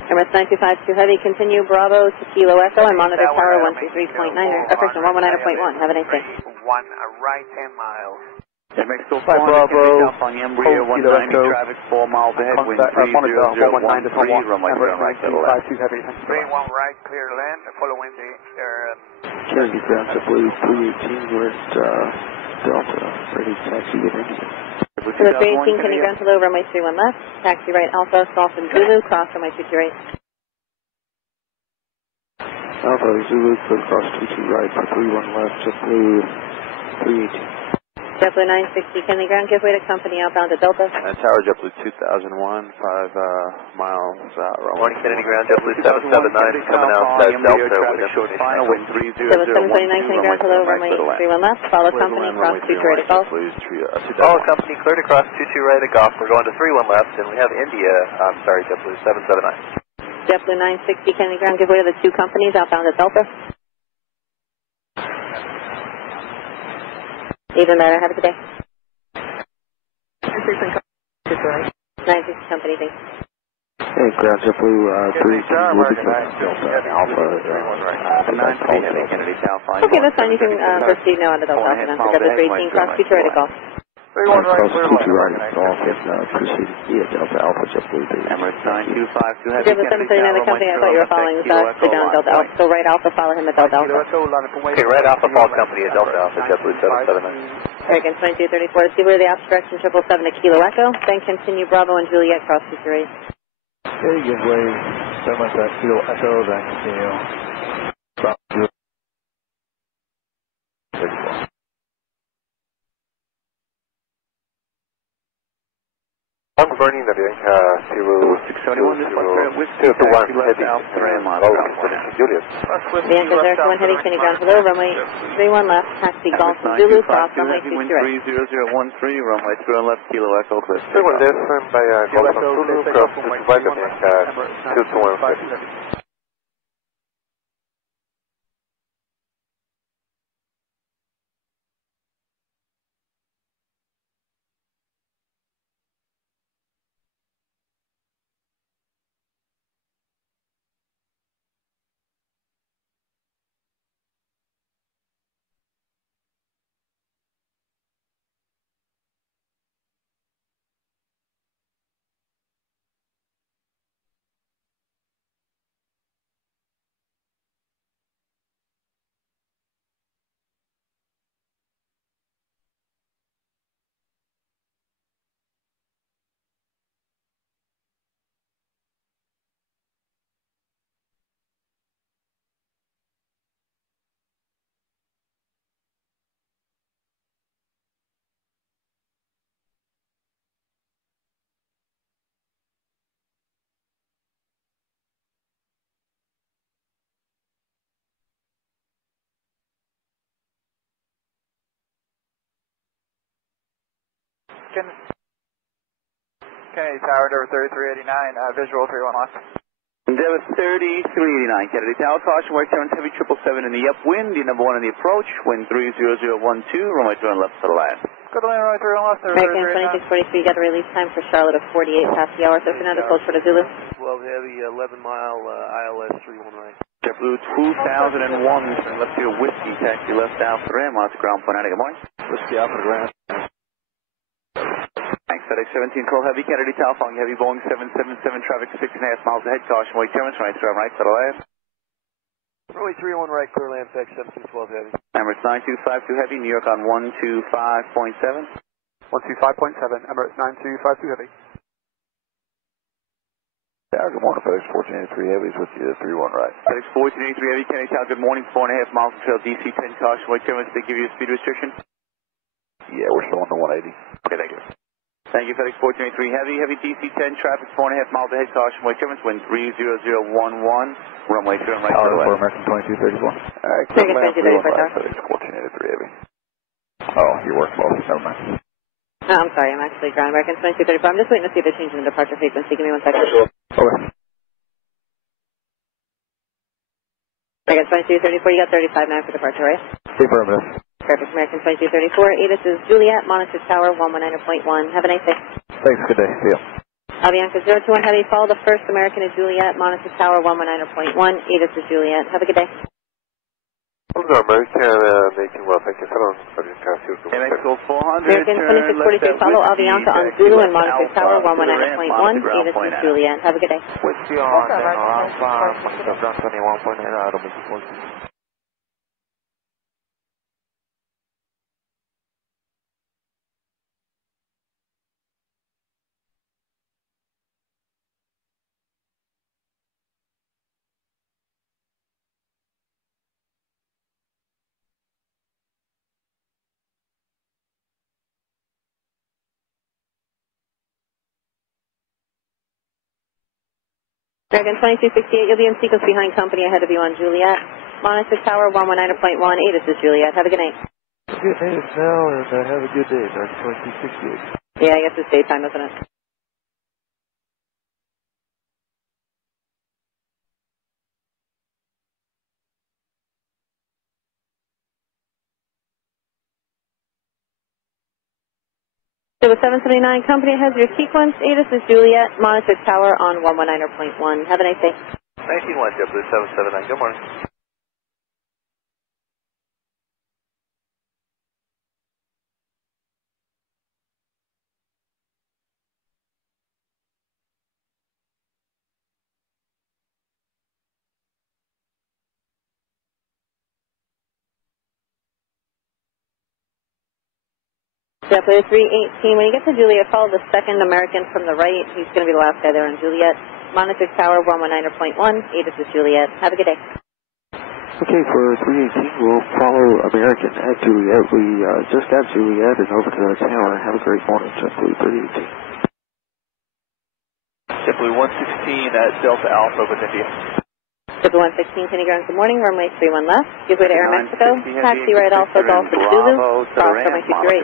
2334. Emirates 9252 Heavy, continue Bravo to Kilo Echo and monitor tower 133.9, correction 119.1. Have a nice day. 1 right 10 miles. Emirates still Bravo, on Embraer 190 traffic 4 miles ahead, wind 3013, runway 0 right to the left. 31 right, clear land, following the Kennedy ground to Blue 318, we're at Delta, ready to taxi with India. Number 318, Kennedy ground to low, runway 31 left, taxi right Alpha, Golf and Zulu, cross runway 22 right. Alpha Zulu, clear cross 22 right for 31 left to Blue 318. JetBlue 960, Kennedy ground, give way to company outbound to Delta. Tower JetBlue 2001, 5 miles runway. Morning, Kennedy ground, JetBlue 779, coming out to Delta with short final, wind 3001. 729, Kennedy ground to low, runway 31 left, follow company, cross 22 right to Golf. Follow company, clear to cross 22 right at Golf. We're going to 31 left, and we have India, JetBlue 779. JetBlue 960, Kennedy ground, give way to the 2 companies outbound to Delta. Even better, have a good day. 960 company, thanks. Hey, ground JetBlue 318, we'll be Delta Alpha. Okay, that's fine. You can proceed now on the Delta Alpha. JetBlue 318, cross 22 right at Golf. 31 right, cross clear 22 right land. at Golf and proceeding via Delta Alpha JetBlue 318. Emirates 9252 Heavy, JetBlue 739, the company, I thought you were following stay down Delta Alpha. So right Alpha, follow him at Delta Alpha. Okay, right Alpha, follow company at Delta Alpha, JetBlue 779. American 2234, see where the ops direction 777 to Kilo Echo, then continue Bravo and Juliet cross 23. Okay, give way 7 left at Kilo Echo, then continue. I'm burning the Kilo 671, this one, with 2 to 1, left out, 3 miles, Julius. Bianca 01 Heavy, Kennedy ground to low, runway 31 left, taxi Golf and Zulu, cross runway 22 right. 30013, runway 3 left, Kilo Echo, clear. 31 left, by Golf and Zulu, cross 22 right, Bianca 2 to 1. Kennedy Tower, Endeavor 3389, visual 31 left. Endeavor 3389, Kennedy Tower, caution, wake 7 heavy 777 in the upwind, the number 1 in the approach, wind 30012, runway 2 left to the left. Good land, runway 3 left. American 2643, got a release time for Charlotte of 48 past the hour, so Fernando close for the Zulu. 12 heavy, 11 mile ILS 31 right. JetBlue 2001, left here, Whiskey, taxi left out 3 miles, ground point, good morning. Whiskey Alpha ground. Thanks, FedEx 1712 Heavy, Kennedy Tower, following heavy Boeing 777, traffic 6.5 miles ahead, caution, wake turns, right to the left. Runway 31 right, clear land, FedEx 1712 Heavy. Emirates 9252 Heavy, New York on 125.7. 125.7, Emirates 9252 Heavy. Tower, good morning, FedEx 1483 Heavy's with you, 31 right. FedEx 1483 Heavy, Kennedy Tower, good morning, 4.5 miles from trail, DC 10, caution, wait 10 minutes, they give you a speed restriction? Yeah, we're still on the 180. Okay, thank you. Thank you, FedEx 1483 Heavy, Heavy DC 10, traffic 4.5 miles ahead, caution, wait 10 minutes, wind 30011, runway 3 on right, Tower to the for west. American 2234. Alright, American 2234, Tower. FedEx 1483 Heavy. Oh, you're working both, never mind. Oh, I'm sorry, I'm actually ground American 2234. I'm just waiting to see if they're changing the departure frequency. Give me 1 second. Okay. American 2234, you got 35 now for departure, right? Affirmative. Perfect, American 2234. ATIS is Juliet, monitor tower 119.1. Have a nice day. Thanks, good day. See ya. Avianca 021 Heavy, follow the first American is Juliet, monitor tower 119.1. ATIS is Juliet. Have a good day. Hello, American, making well, thank you. Hello, MXO 400, American 2643, follow Avianca on Zulu and monitor tower 119.1. ATIS is Juliet. Have a good day. Whiskey on Alpha, ground 21.8, automatic 14. American 2268, you'll be in sequence behind company ahead of you on Juliet. Monitor tower 119.1. ATIS is Juliet. Have a good night. Good day now, and have a good day, American 2268. Yeah, I guess it's daytime, isn't it? So with 779 company ahead of your sequence. ATIS is Juliet. Monitor tower on 119.1. Have a nice day. 19 West, JetBlue 779, good morning. JetBlue 318, when you get to Juliet, follow the second American from the right. He's going to be the last guy there on Juliet. Monitor tower 119.1. ATIS is Juliet. Have a good day. Okay, for 318, we'll follow American at Juliet. We just got Juliet and over to the tower. Have a great morning, JetBlue 318. JetBlue 116 at Delta Alpha with India. JetBlue 116, Kenny Ground, good morning. Runway 31 left. Give way to Aeromexico. Taxi right Alpha, Golf for Zulu. Cross runway 28.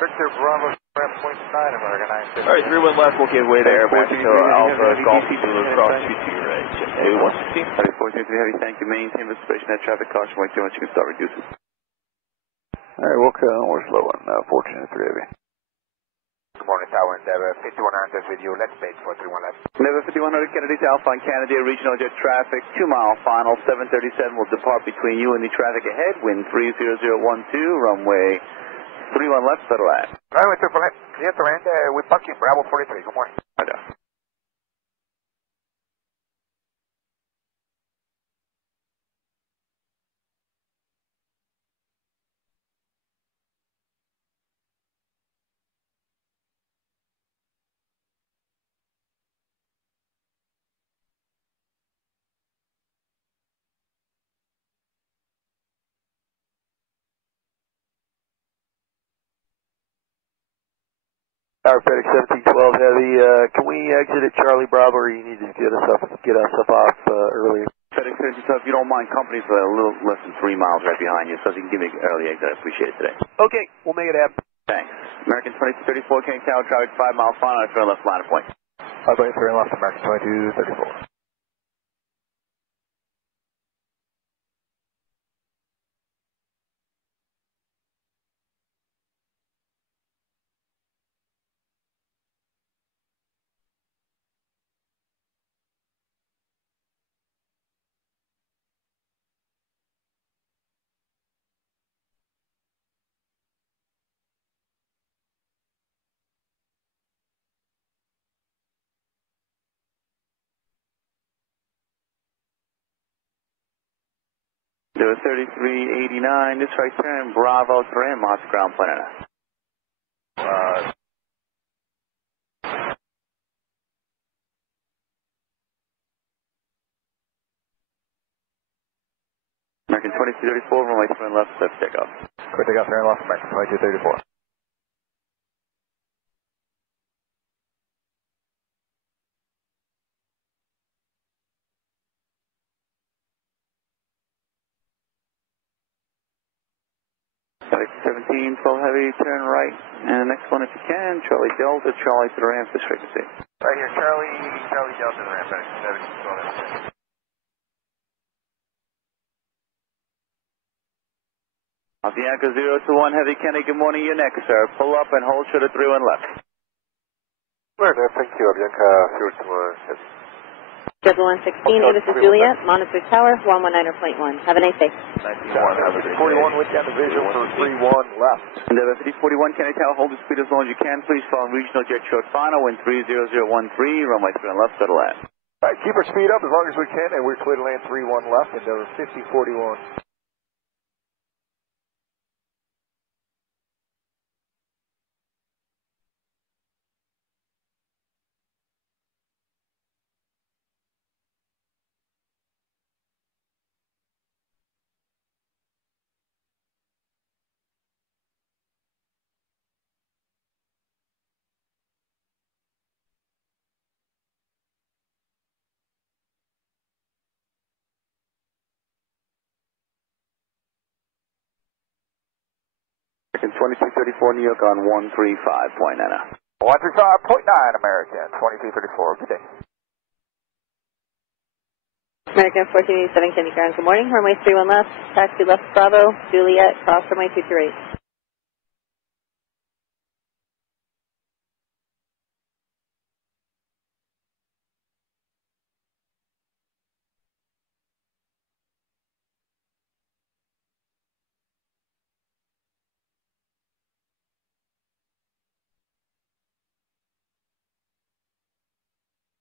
Victor Bravo, ramp 0.9, American 960. Alright, 31 left, we'll give way to Aeromexico Alpha, Golf Zulu, cross 22 right. JetBlue 116. 1423 Heavy, thank you. Maintain reservation at traffic caution, wait 2 minutes, you can start reducing. Alright, we're slow on 1483 Heavy. Good morning, Tower Endeavor, 5100 with you. Let's wait for 31 left. Endeavor 5100 Kennedy to Alpha on Canada, regional jet traffic, 2 mile final, 737 will depart between you and the traffic ahead, wind 30012, runway 31 left, settle at. Runway 31 left, clear to land, we're parking Bravo 43, good morning. Roger. Tower FedEx 1712 Heavy, can we exit at Charlie Bravo, or you need to get us up off earlier? FedEx 1712, if you don't mind, company's a little less than 3 miles right behind you, so if you can give me an early exit, I appreciate it today. Okay, we'll make it happen. Thanks. American 2234, King Tower, traffic 5 mile final, I turn left line of point. 523 left, American 2234. There was 3389, this right turn, Bravo 3, Mars ground plan. 2234, runway 3 and left, clear for takeoff. Clear takeoff, turn left, American, 2234. Alex 17, 12 heavy, turn right, and the next one if you can, Charlie Delta, Charlie to the ramp, this frequency. Right here, Charlie Delta, the ramp, 17, 12 heavy. Bianca 021 Heavy Kennedy, good morning, you're next, sir. Pull up and hold short of 31 left. Right there, thank you, Bianca 021 Heavy. Triple 116, this is Juliet, monitor tower, 119.1. Have a nice day. 41 with down the visual for 31 left. Endeavor 5041 Kennedy Tower, hold the speed as long as you can, please follow regional jet short final, wind 30013, runway 3 on left, go to land. All right, keep our speed up as long as we can, and we're clear to land 31 left, Endeavor 5041. American 2234 New York on 135.9. 135.9 American, 2234, good day. American 1487 Kennedy Ground, good morning, runway 31 left, taxi left Bravo, Juliet, cross runway 228.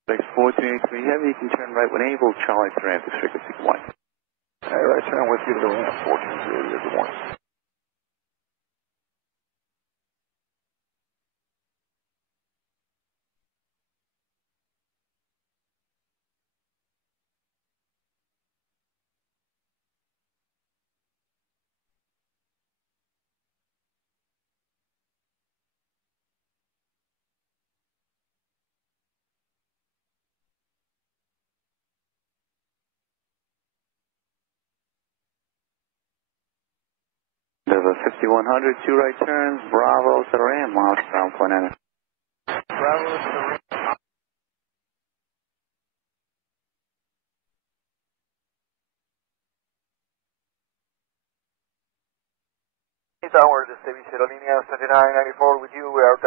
Alex 1483 Heavy, you can turn right when able, Charlie to the ramp, this frequency 1. All right, turn with you to the ramp, 1430, good morning. Endeavor 5100, 2 right turns, Bravo to the ramp, miles per hour, 0.9. Bravo to the ramp. Downward, distribution, línea 7994 with you, we're at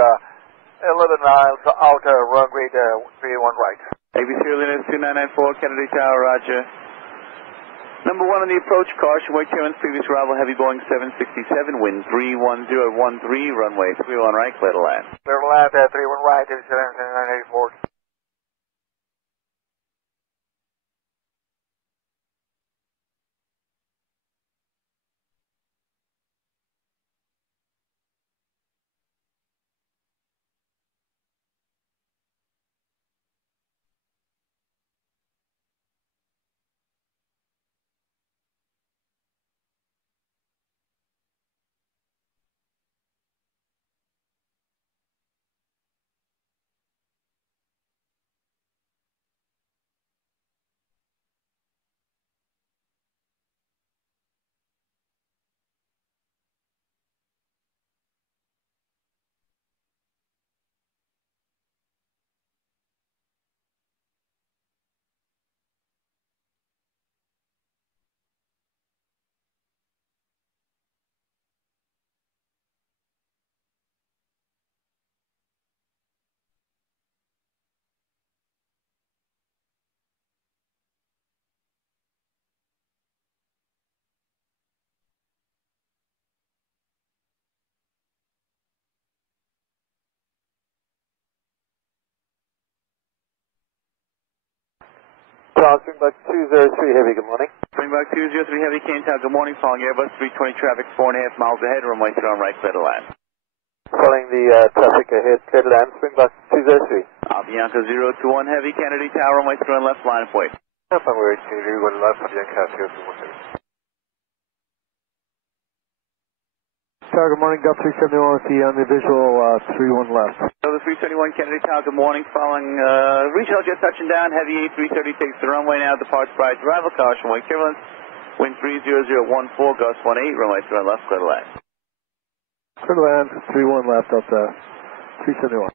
11 miles out, runway 31 right. ABC Linux 2994, Kennedy Tower, roger. Number 1 on the approach, caution, wait clearance, previous arrival, heavy Boeing 767, wind 31013, runway 31 right, clear to land. Clear to land, 31 right, 7994. Springboard 203 Heavy, good morning. Springboard 203 Heavy, Kane Tower, good morning, following Airbus 320 traffic, 4.5 miles ahead, runway 3 on right, clear to land. Following the traffic ahead, clear to land, Springboard 203. Bianca 021 Heavy, Kennedy Tower, runway 3 on left, line of wait. Runway 2 left, Bianca 021 Heavy. Tower, good morning, Gulf 371 with you on the visual 31 left. So the 371 Kennedy Tower, good morning. Following regional jet touching down, heavy A330 takes the runway now, departs by arrival, caution, wind turbulence, wind 30014, gust 18, runway 3 left, clear to land. Clear to land, 31 left, Delta 371.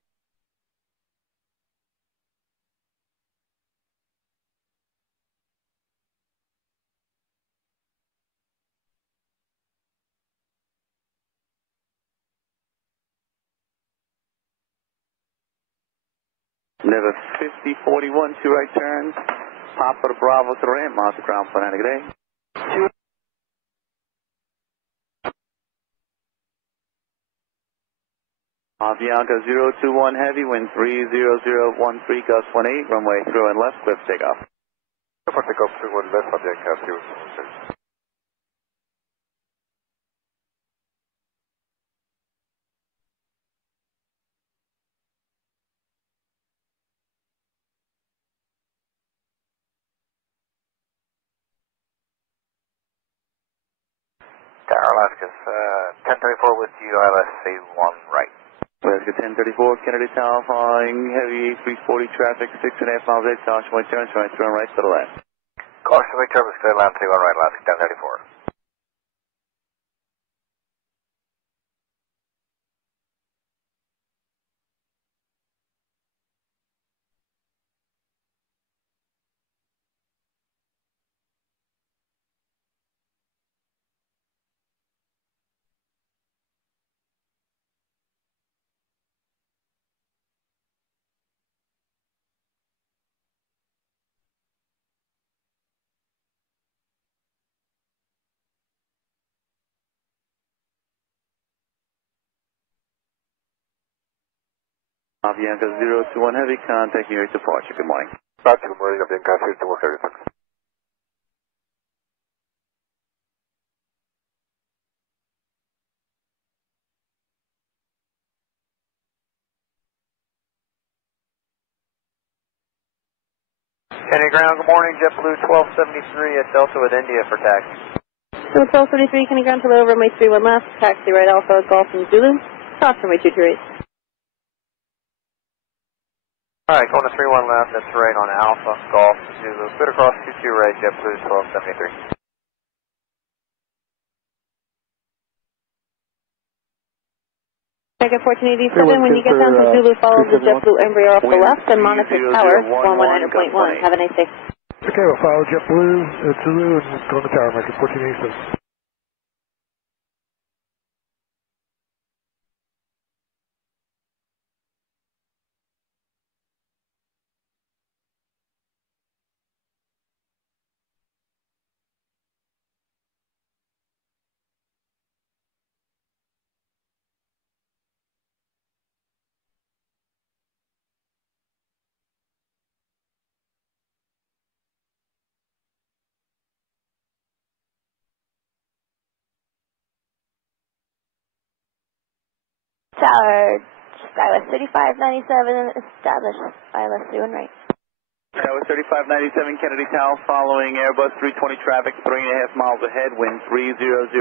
Never 5041, 2 right turns. Papa to Bravo to the ramp, Master ground plan, good day. Bianca 021 heavy, wind 30013, gust 18, runway 3 and left, cliff takeoff. For takeoff 31 left, Bianca 021. Tower Alaska's 1034 with you, ILS 1 right. Alaska 1034, Kennedy Tower, following heavy 340 traffic, 6.5 miles 8, caution, wind turns, runway 3 right to the left. Caution, wind turbulence, clear land 31 right, Alaska 1034. Bianca 021 heavy, contacting your departure, good morning. Roger, good morning, Bianca 021 heavy. Kennedy ground, good morning, JetBlue 1273 at Delta with India for taxi. So 1233, Kennedy ground to low, runway 31 left, taxi right Alpha, Golf and Zulu, cross runway 228. Alright, going to 31 left, that's right on Alpha, Golf, Zulu, good across 22 right, JetBlue 1273. Ticket 1487, when you get down to Zulu, follow the JetBlue Embraer off the left and monitor tower, 119.1. Have a nice day. Okay, we'll follow JetBlue, Zulu, and go on the tower, market 1487. Tower, Skywest 3597, establish ILS 31 right. Tower 3597, Kennedy Tower, following Airbus 320 traffic, 3.5 miles ahead, wind 30010,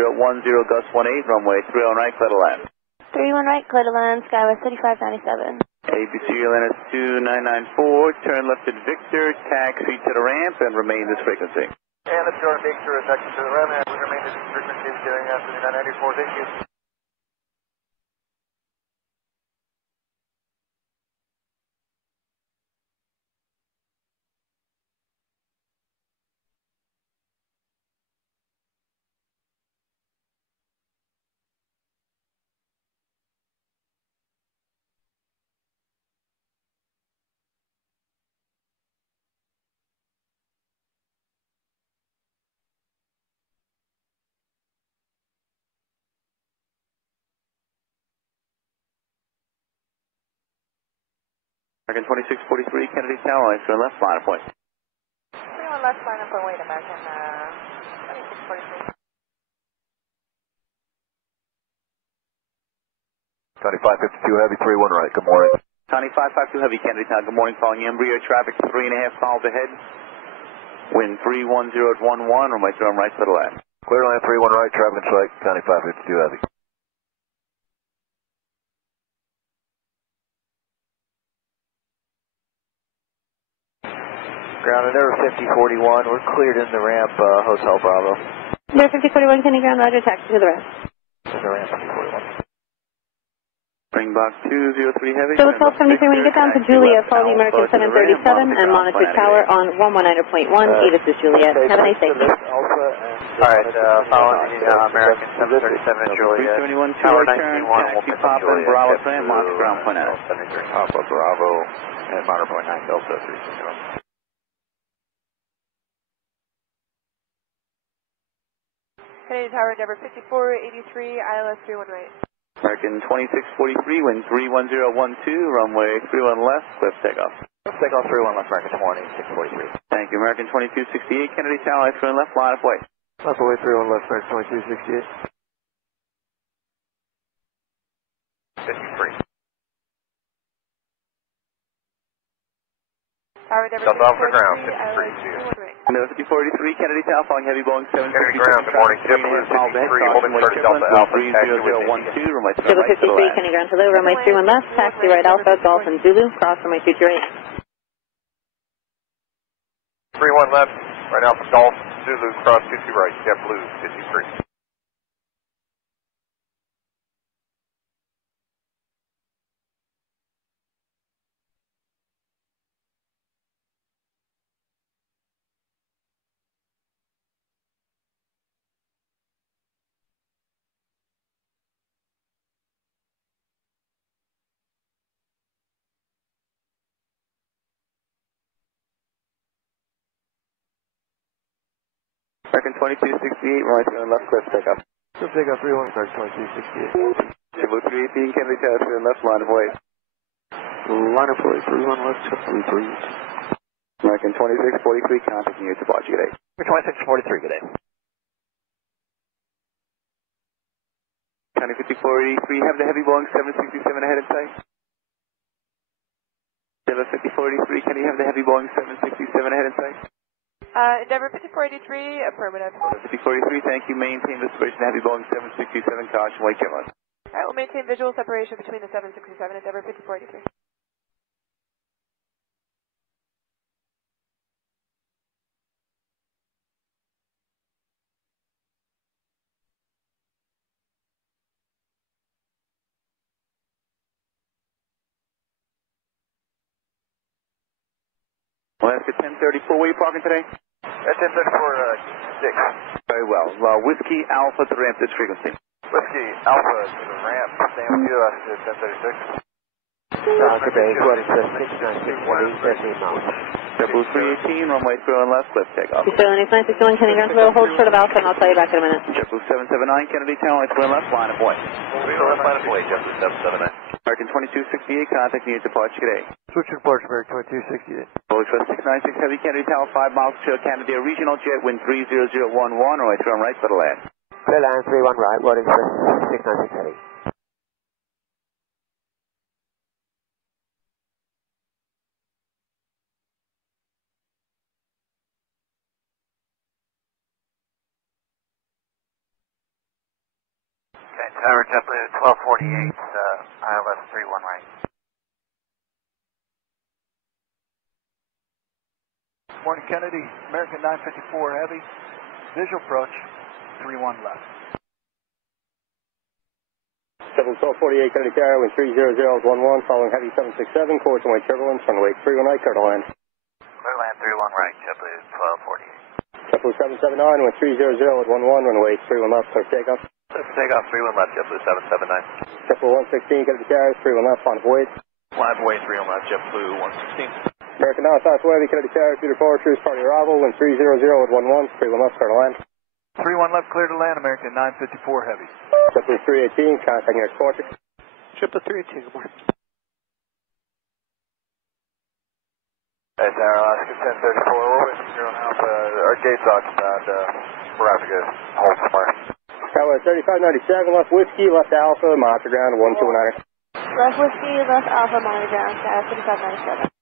gust 18, runway 30 right, clear to land. 31 right, clear to land, Skywest 3597. ABC LNS 2994, turn left at Victor, taxi to the ramp, and remain this frequency. And let's go and make sure it's actually to the ramp, and we remain at this frequency doing 7994, thank you. American 2643, Kennedy Tower, lines to the left, line of point. 31 left, line up and wait, American 2643. 9552 heavy, 31 right, good morning. Tony 552 heavy, Kennedy Tower, good morning, following Embraer traffic, 3.5 miles ahead, wind 310 at 11, runway 30 right, clear to land. Clear line 31 right, traffic strike, County 552 heavy. ground, Endeavor 5041, we're cleared in the ramp, Hotel Bravo. Endeavor 5041, can you ground, roger, taxi to the rest. In the ramp 5041. Springbok 203 Heavy. So 1273, when you get down to Juliet, follow the American 737 and monitor tower on 119.1, 8 assist Juliet. Have a nice day. Alright, following the American 737 and Juliet. 371, Tower 2 19.1, taxi Papa and Bravo Sam, monitor ground point out. 73 Papa, Bravo, and monitor point 9 Delta 360. Canadian Tower, Endeavor 5483, ILS 31 right. American 2643, wind 31012, runway 31 left, cliff takeoff. Let's take off 31 left, American 2643. Thank you, American 2268, Kennedy Tower, 31 left, line of way. Left away 31 left, American 2268. 53. Tower, Endeavor Jump off the ground, 53, 53, see you. ILS 31 right. No, 5483, Kennedy Tower, following heavy Boeing 767. Kennedy ground, good morning, JetBlue 53, holding for Delta Alpha, taxi with 30012, runway 31 Silver right to the 53, left. can you ground hello, runway 31 left, taxi right Alpha, Golf and Zulu, cross runway 23 right. 31 left, right Alpha Golf, Zulu, cross 22 right, JetBlue 53. American 2268, runway 31 left, cliff takeoff. Let's take off 31 left, 2268. JetBlue 318, Kennedy Tower, 31 left, line of way. Line of way, 31 left, 338. American 2643, contacting you, departure, good day. 2643, good day. County 5483, have the heavy Boeing 767 ahead in sight. Delta 5483, can you have the heavy Boeing 767 ahead in sight? Endeavor 5483, affirmative. 5483, thank you. Maintain the separation of heavy Boeing 767, caution, wake Kevin. Alright, we'll maintain visual separation between the 767 and Endeavor 5483. Alaska 1034, where are you parking today? At 1034, 6. Very well. Whiskey Alpha to the ramp this frequency. Whiskey Alpha to the ramp, stand with you, Alaska 1036. Good day, what is this? 6961, definitely mount. JetBlue 318, runway 31 left, cliff takeoff. So, next 961, can you ground hello, hold short of Alpha, and I'll tell you back in a minute. JetBlue 779, Kennedy Tower, 31 left, line of way. 31 left, line of way, JetBlue 779. American 2268, contacting you, departure today. Switch to departure, American 2268. Boeing 696 Heavy, Kennedy Tower, 5 miles to Canada Regional Jet, wind 30011, runway 31 right for the land. Clear line 31 right, what is this? 696 heavy. Okay, Tower JetBlue 1248, ILS 31 right. Morning, Kennedy, American 954 Heavy, visual approach, 31 left. 1248, Kennedy Tower, wind 30011, following heavy 767, course and weight turbulence, runway 31 right, clear to land. Clear land 31 right, JetBlue 1248. JetBlue 779, wind 30011, runway 31 left, clear takeoff. Let's take off 31 left, JetBlue 779. JetBlue 116, Kennedy Tower, 31 left, line of way. Line of way 31 left, JetBlue 116. American now, Southwest, Kennedy Tower, through departures, party arrival, wind 300 at 11, 31 left, clear to land. 31 left, clear to land, American 954 Heavy. JetBlue 318, contacting your departure. JetBlue 318, good morning. Hey, Tower, Alaska 1034, we're waiting for you on Alpha. Our gate's occupied, we're out to get hold somewhere. Tower 3597, left Whiskey, left Alpha, monitor ground, 129er. Left Whiskey, left Alpha, monitor ground, 3597.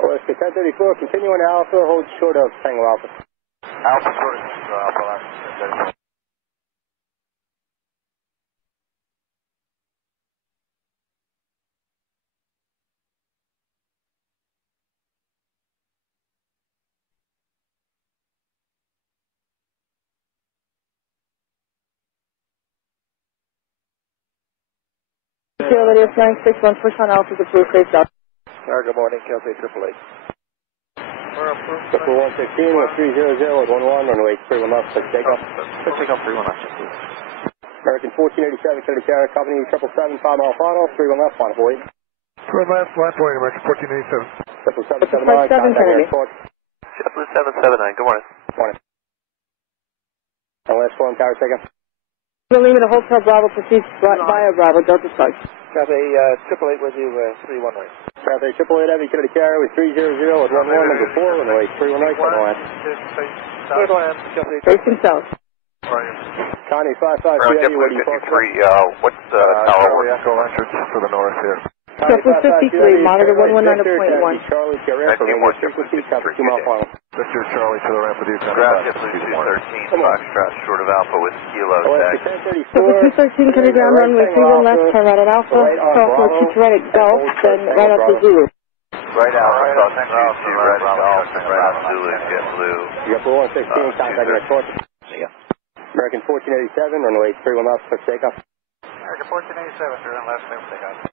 Alaska 1034, continue on Alpha, hold short of Tango Alpha. Alpha short of Alpha, Alaska 1034. Kilo Lydia 961, push on Alpha, approved, face up. Good morning, Calpay 888. We're approved. Triple 116 with 300 at 11, runway 31 left, for takeoff. Let's take off 31 left, please. American 1487, Kennedy Tower, company 777, 5 mile final, 31 left, final for wait. 31 left, line point, American 1487. 777, contact Kennedy. airport. JetBlue 779, good morning. Morning. And last form, tower takeoff. Kilo Lima to Hotel Bravo, proceeds via Bravo, Delta Flight. Cathay 888 with you, 31 right. Cathay 888 Heavy, Kennedy Tower with 300 at 11, number 4, runway 31 right, final line. Clear to land, Cathay 888. Facing south. Connie 553 Heavy, what do you talk about? What's the tower? Echo entrance to the north here. JetBlue 53, monitor 119.1. Charlie, Sierra, for radio frequency, copy 2 mile final. Victor Charlie to the ramp with you. Ground JetBlue 213, Foxtrot, short of Alpha with Kilo tag. JetBlue 213, coming down runway 31 left, turn right at Alpha, cross with keep right at Golf, then right up to Zulu. Right out, cross 22, right at Golf, and right out Zulu, JetBlue. JetBlue 116, contact airport. American 1487, runway 31 left, for takeoff. American 1487, turn left, clear for takeoff.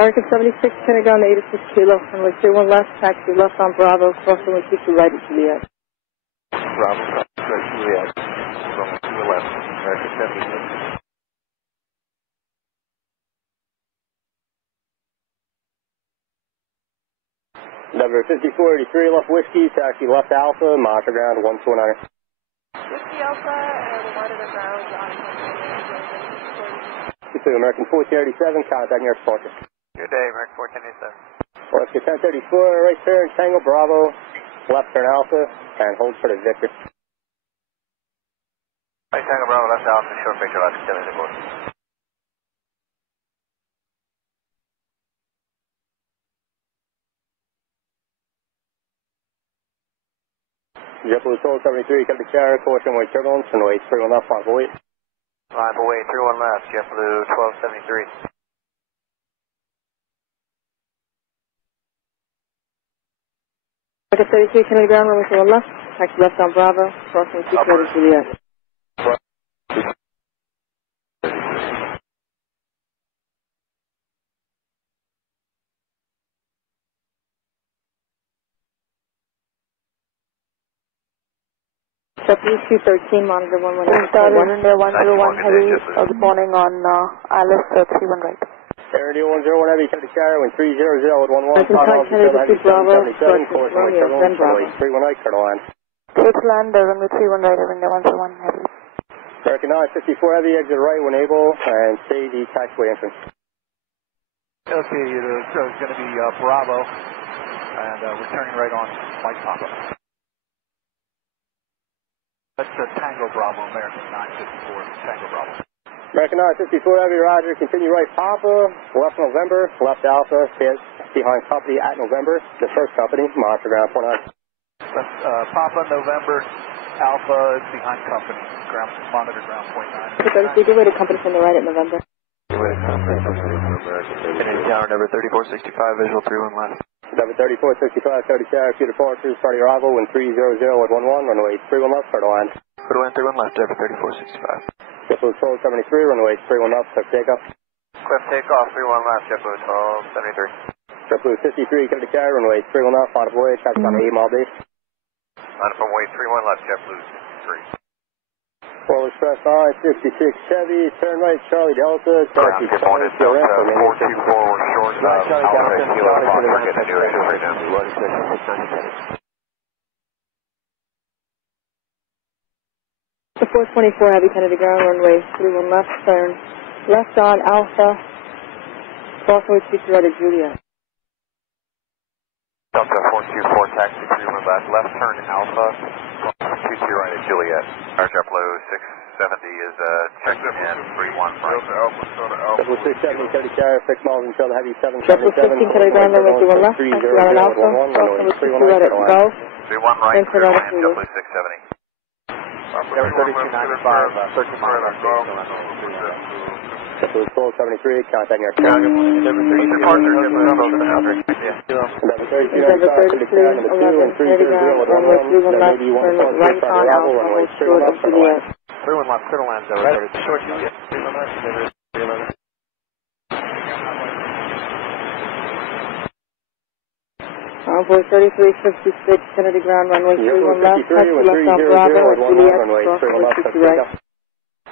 American 76, coming down to 86 Kilo, runway 31 left, taxi left on Bravo, cross runway 22 right at Juliet. Bravo, right, Juliet. From 211, American 76. Number 5483, left whiskey, taxi left Alpha, monitor ground 129. Whiskey Alpha, and monitor ground on 22 American 1487, contacting your departure. Good day, American 1487. Alaska 1034, right turn, Tango Bravo, left turn Alpha, and hold for the Victor. Right Tango Bravo, left Alpha, short picture, Alaska 1034. JetBlue 1273, Kennedy Tower, caution weight turbulence, runway 31 left, final for wait. Line for wait, 31 left, JetBlue 1273. American 33, Kennedy ground, runway 31 left, taxi left on Bravo, cross runway 22 right at Juliet. JetBlue 213, monitor 119. Started in the 101 heavy, good morning on Alice 31 right. Air India 101 Heavy, Kennedy Tower, wind 300 at 11, American final Kennedy Heavy 2 Bravo, 777, caution weight Romeo, then turbulence, Bravo. runway 31 right, turn line. Safe land, runway 31 right, India 101 heavy. American 954 Heavy, exit right when able, and stay the taxiway entrance. Okay, there's going to be Bravo, and we're turning right on Mike Papa. That's Tango Bravo, American 954, Tango Bravo. American 954 Heavy, roger, continue right Papa, left November, left Alpha, behind company at November, the first company, monitor ground 49. That's Papa, November, Alpha is behind company, monitor ground 49. Okay, give way to company from the right at November. Kennedy Tower, number 3465, visual 31 left. Number 3465, Cody Tower, two departures, starting arrival, wind 300 at 11, runway 31 left, start line. Put away 31 left, number 3465. JetBlue 1273, runway 31 left, clear takeoff. Cliff takeoff, 31 left, JetBlue 1273. JetBlue 53, Kennedy Tower, runway 31 left, final voyage, traffic on 8 mile base. Line from way 31 left, JetBlue 3. Full Express 966 Chevy, turn right, Charlie Delta, taxi Good morning, Delta 424, we're short of Alpha Kilo Foxtrot, getting new engine right now. The 424 Heavy Kennedy ground runway 31 left, turn left on Alpha, crossing with 2 right at Juliet. Delta 424, taxi 31 left turn Alpha, 22 right at Juliet. Our JetBlue 670 is checking in, 31 right. JetBlue 670, Kennedy carrier, 6 miles until the Heavy 777. JetBlue 15 Kennedy ground runway 31 left, taxi ground on Alpha, crossing with 2 right at Gulf. 31 right, clear land, JetBlue 670. Number 3295, 13 miles on Gulf. JetBlue 1273, contacting our Number 31 left, clear land, short Juliet. Envoy 3356, Kennedy ground runway 31 left, taxi left on Bravo at Juliet, crossing with 2 right.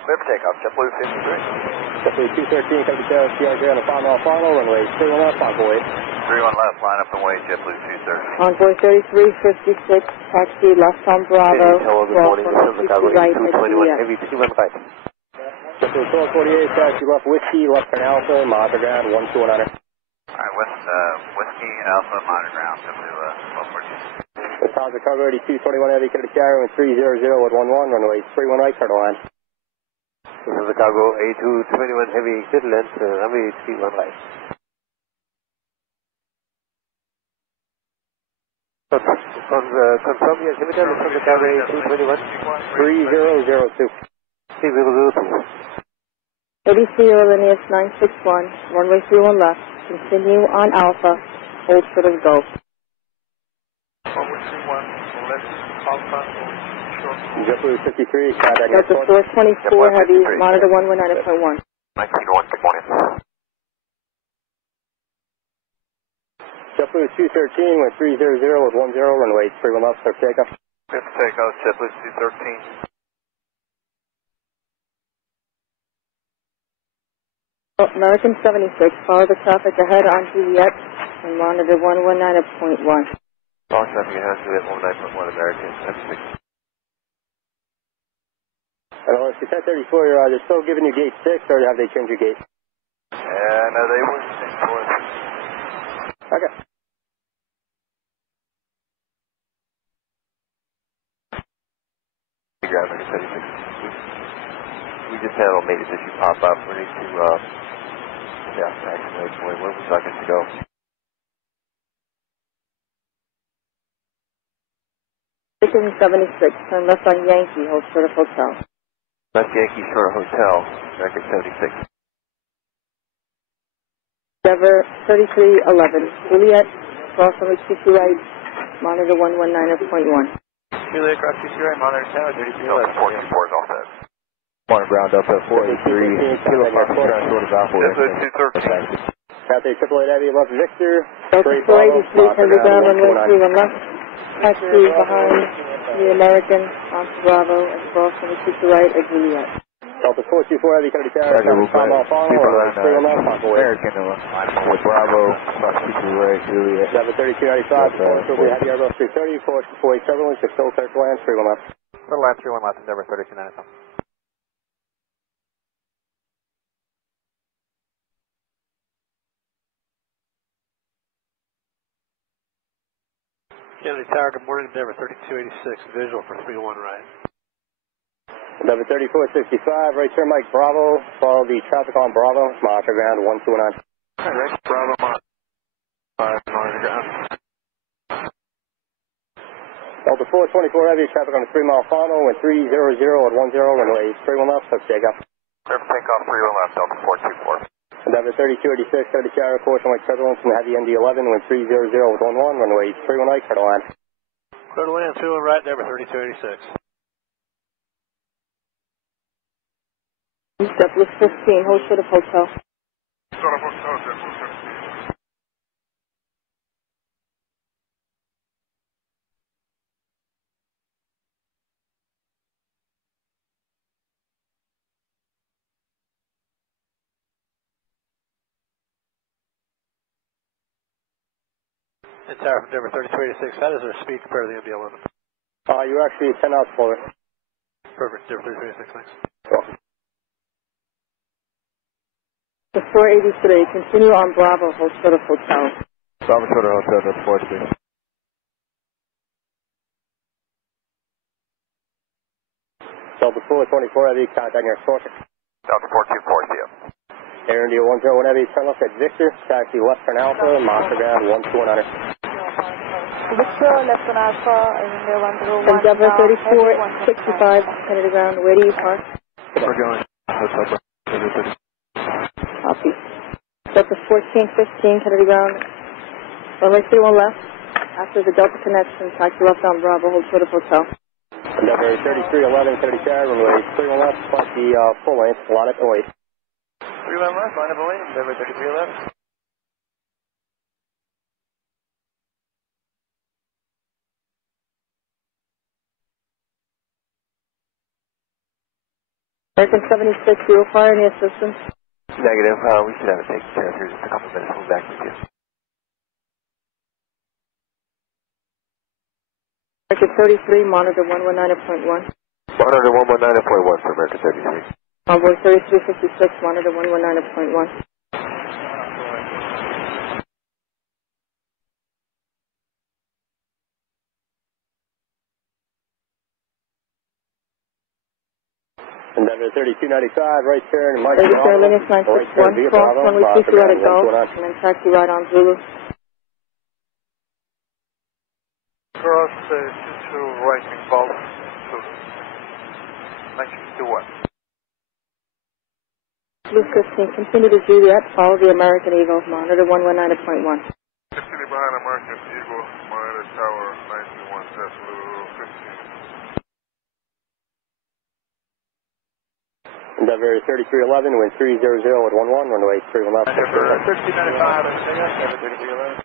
Clear for takeoff, JetBlue 53. JetBlue 213, Kennedy carrier, CRJ on the final, runway 31 left, envoy. 31 left, line up and wait, JetBlue 230. Envoy 3356, taxi left on Bravo, crossing with 2 right at Juliet. JetBlue 1248, taxi left Whiskey, left turn Alpha, monitor ground 12100. Alright, Whiskey and Alpha, monitor ground, JetBlue 1248. Lufthansa cargo 8221 Heavy Kennedy carrier, 300 at 11, runway 31 right, turn line. This is the cargo A221 Heavy exit length, runway 31 right. Confirm your altimeter, Lufthansa cargo A221. 3002. 3002. ABC Airlines 961, runway 31 left, continue on Alpha, hold short of Gulf. JetBlue 53, contacting Delta 424 Heavy, monitor 119.1. 1901, good morning. JetBlue 213 with 300 with 10, runway 31 left, start takeoff. Clear for takeoff, JetBlue 213. American 76, follow the traffic ahead on Juliet and monitor 119.1. Follow traffic ahead on Juliet 119.1, American 76. Hello, it's 1034, they're still giving you gate 6, or have they changed your gate? No, they wouldn't change for us. Okay. American 76. We just had a little maintenance issue pop up. We need to, actually, where would you like us to go? Chicken 76, turn left on Yankee, hold short of hotel. Left Yankee, short of hotel, American 76. Endeavor 3311, Juliet, cross on the 22 right, monitor 119.1. Juliet, cross 22 right, monitor tower 3311. 424 is all set. Morning, ground up at 483, Kilo Papa, short of Alpha. JetBlue 213. Cathay 888 Heavy, left Victor. Delta 483, Kennedy ground runway 31 left, taxi behind the American, onto Bravo, and cross on the 22 right at Juliet. Delta 424 Heavy Kennedy carrier, Tom Alfano, runway 31 left, envoy. American, with Bravo, cross 22 right, Juliet. 73295, Heavy Airbus 330, 447, still clear for land, 31 left. Little land 31 left, Endeavor 3295. Kennedy Tower, good morning, Endeavor 3286, visual for 31 right. Endeavor 3465, right turn Mike Bravo, follow the traffic on Bravo, monitor ground 129. Alright, Bravo, monitor ground. Delta 424 Heavy, traffic on the 3 mile funnel, with 300 at 10, runway 31 left, touch takeoff. Clear for takeoff, 31 left, Delta 424. Endeavor 3286, Kennedy carrier, portion like turbulence from the heavy ND11, with 300 with 11, runway 31 right, clear to land. Clear to land, 31 right, Endeavor 3286. JetBlue 15, hold short of hotel. Short of hotel, JetBlue 15. And Tower from Endeavor 3286, how does our speed compare to the MD-11? You're actually 10 knots forward. perfect. Zero 3386, thanks. The 483, continue on Bravo, hold short of hotel. Bravo short of hotel, that's 43. Delta 424 Heavy, contact your source. Delta 424, see you. Air India 101 Heavy, turn left at Victor, taxi left turn Alpha, monster ground 12100. Victor, left on Alpha, India 101. Endeavor 3465, Kennedy ground, where do you park? We're going hotel. Copy. Delta 1415, Kennedy ground, runway 31 left. After the Delta connection, taxi left on Bravo, hold short of hotel. Endeavor 3311, Kennedy Tower, runway 31 left, plus the full length, line up and wait. 31 left, line up and wait, Endeavor 3311. American 76, you require any assistance? Negative. We should have it taken care of here. Just a couple minutes. We'll be back with you. American 33, monitor 119.1. Monitor 119.1 for American 33. Envoy 3356, monitor 119.1. Endeavor 3295, right turn, Mike. Ladies and gentlemen, 961, cross runway 22 out of Gulf, and then taxi right on Zulu. Cross 22 right in Gulf, 961. Blue 15, continue to Juliet, follow the American Eagle, monitor 119.1. Continue behind American Eagle, monitor tower 921, set Blue 15. Endeavor 3311, wind 300 at 11, runway 31 left. Endeavor 1395, Endeavor 3311.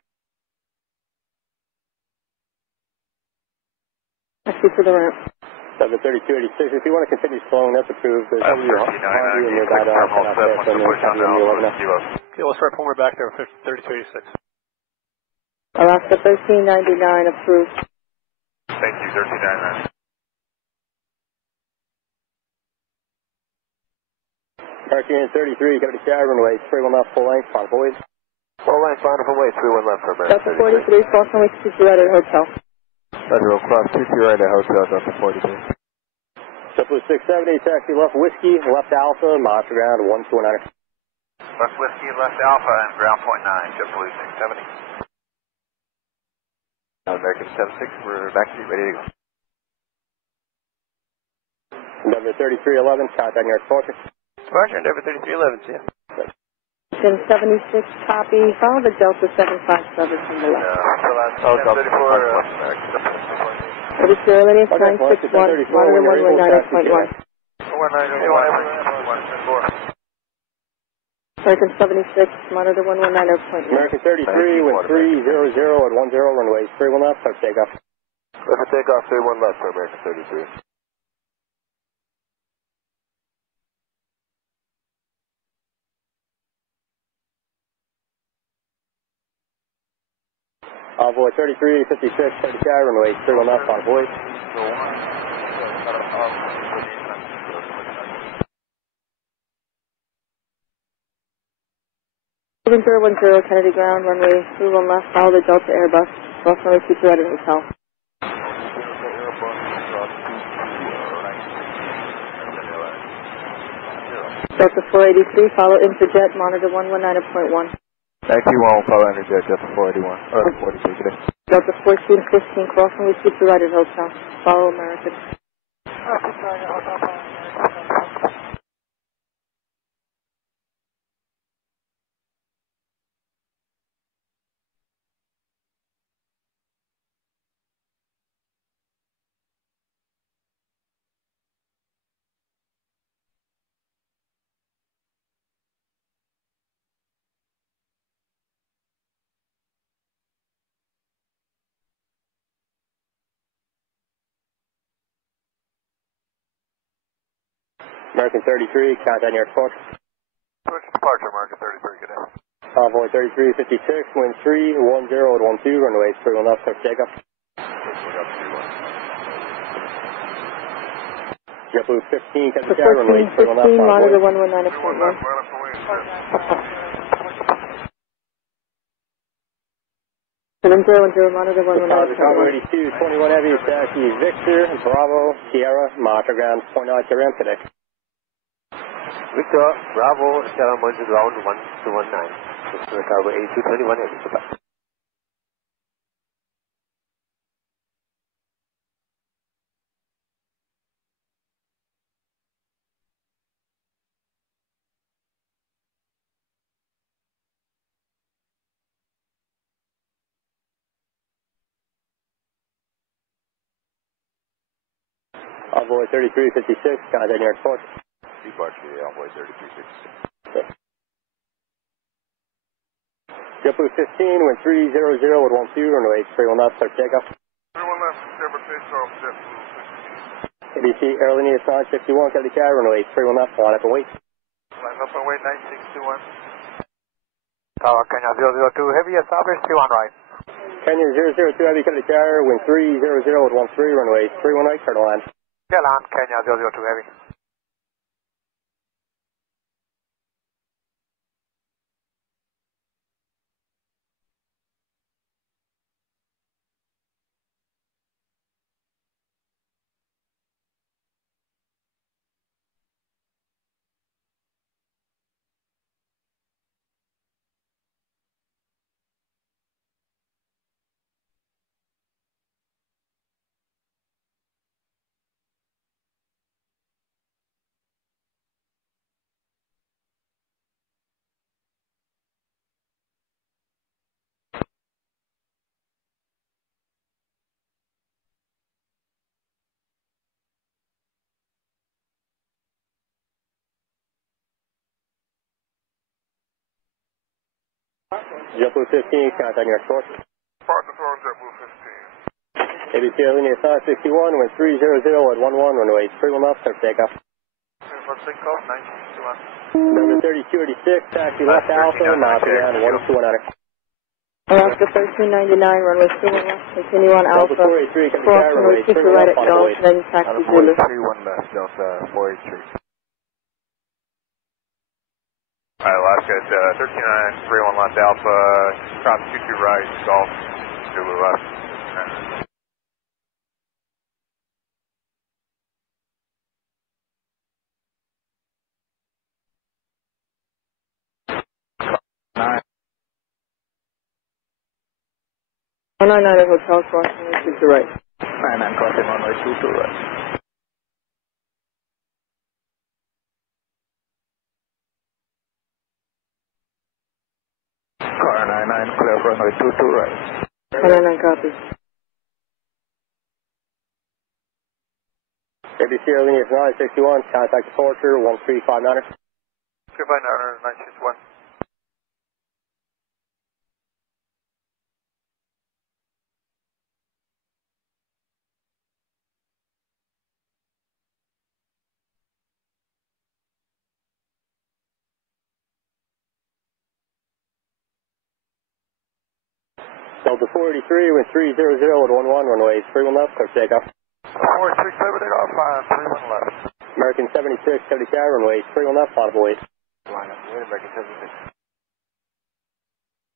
Taxi to the ramp. Endeavor 3286, if you want to continue slowing, that's approved. There's somebody behind you and there's that Okay, we'll start pulling her back there with 3286. Alaska 1399, approved. Thank you, 1399. American 33, Kennedy Tower, runway 31 left, full length, on void. Full length, line up and wait. 31 left for American Delta 43, cross runway 22 right at hotel. Roger, we'll cross 22 right at hotel, Delta 43. Delta 670, taxi left Whiskey, left Alpha, monster ground 129. Left Whiskey, left Alpha, and ground point 9, JetBlue 670. American 76, we're back to you, ready to go. Endeavor 3311, contact your fortress. Roger, Endeavor 3311, see ya. 76, copy, follow the Delta 757 from the left. Delta 34, 34, linear 961, monitor 119.1. 119.1. American 76, monitor 119.1. American 33, wind 300 at 10, runway 31 left, start takeoff. Let me take off 31 left for American 33. Envoy 3356, Kennedy Tower, runway 31 left, on void. Moving 010, Kennedy ground, runway 31 left, follow the Delta Airbus, cross runway 22 right at hotel. Delta 483, follow Interjet, monitor 119.1. Thank you, one will follow Interjet, Delta 481, or 43 today. Delta 1415, cross runway 22 right at hotel, follow American. American 33, contact your fortress. Switch departure, American 33, good day. Envoy 3356, wind 310 at 12, runway 31 left, start takeoff. JetBlue 15, can The you carry runway 15, left, monitor 119.1. 3 1 left, Windshear. And 010, monitor Chicago 119.1. 82, 21 Heavy, taxi Victor, Bravo, Sierra, monitor ground, point out your today. Victor, Bravo, 7 monitor ground 1219. Chicago 82, 21 Heavy, goodbye. Envoy 3356, contact New York Port. Departure, Envoy 3356. JetBlue 15, wind 300 at 12, runway 31 left, start takeoff. 3 1 left, December takeoff, JetBlue 15. ABC Airline Assigned 61, can you carry runway 31 left, line up and wait. Line up and wait, 9621. Tower Kenya 002 Heavy, establish 31 right. Kenya 002 Heavy, can you carry, wind 300 at 13, runway 31 right, turn land. Get on, Kenya 002 Heavy. JetBlue 15, contact New York Port. Partner phone, JetBlue 15. ABC Airline Assigned 61, wind 300 at 11, runway 31 left, start takeoff. 3 1 takeoff, 9621. Number 3286, taxi left Alpha, monitor ground 12100. Alaska 1399, runway 21 left, continue on Alpha. Delta 483, can you Cross carry runway runway 2 31 right left, at on the Gulf, way. then taxi Zulu. 31 left, Delta 483. Alright, Alaska at 13931 left Alpha, cross 22 right, Golf, Zulu left. Nine. 199 at Hotel Cross runway 2 right. 99 crossing runway 22 right. Car 99 clear for runway 22 right. 199 copy. ABC Airline Assigned 61, contact departure 1359er. 359er, 961. Delta 483, wind 300 at 11, runway 31 left, clear for takeoff. 467 takeoff, 3 1 left. American 76, 70 carry runway 31 left, on the way. Line up, wait, American 76.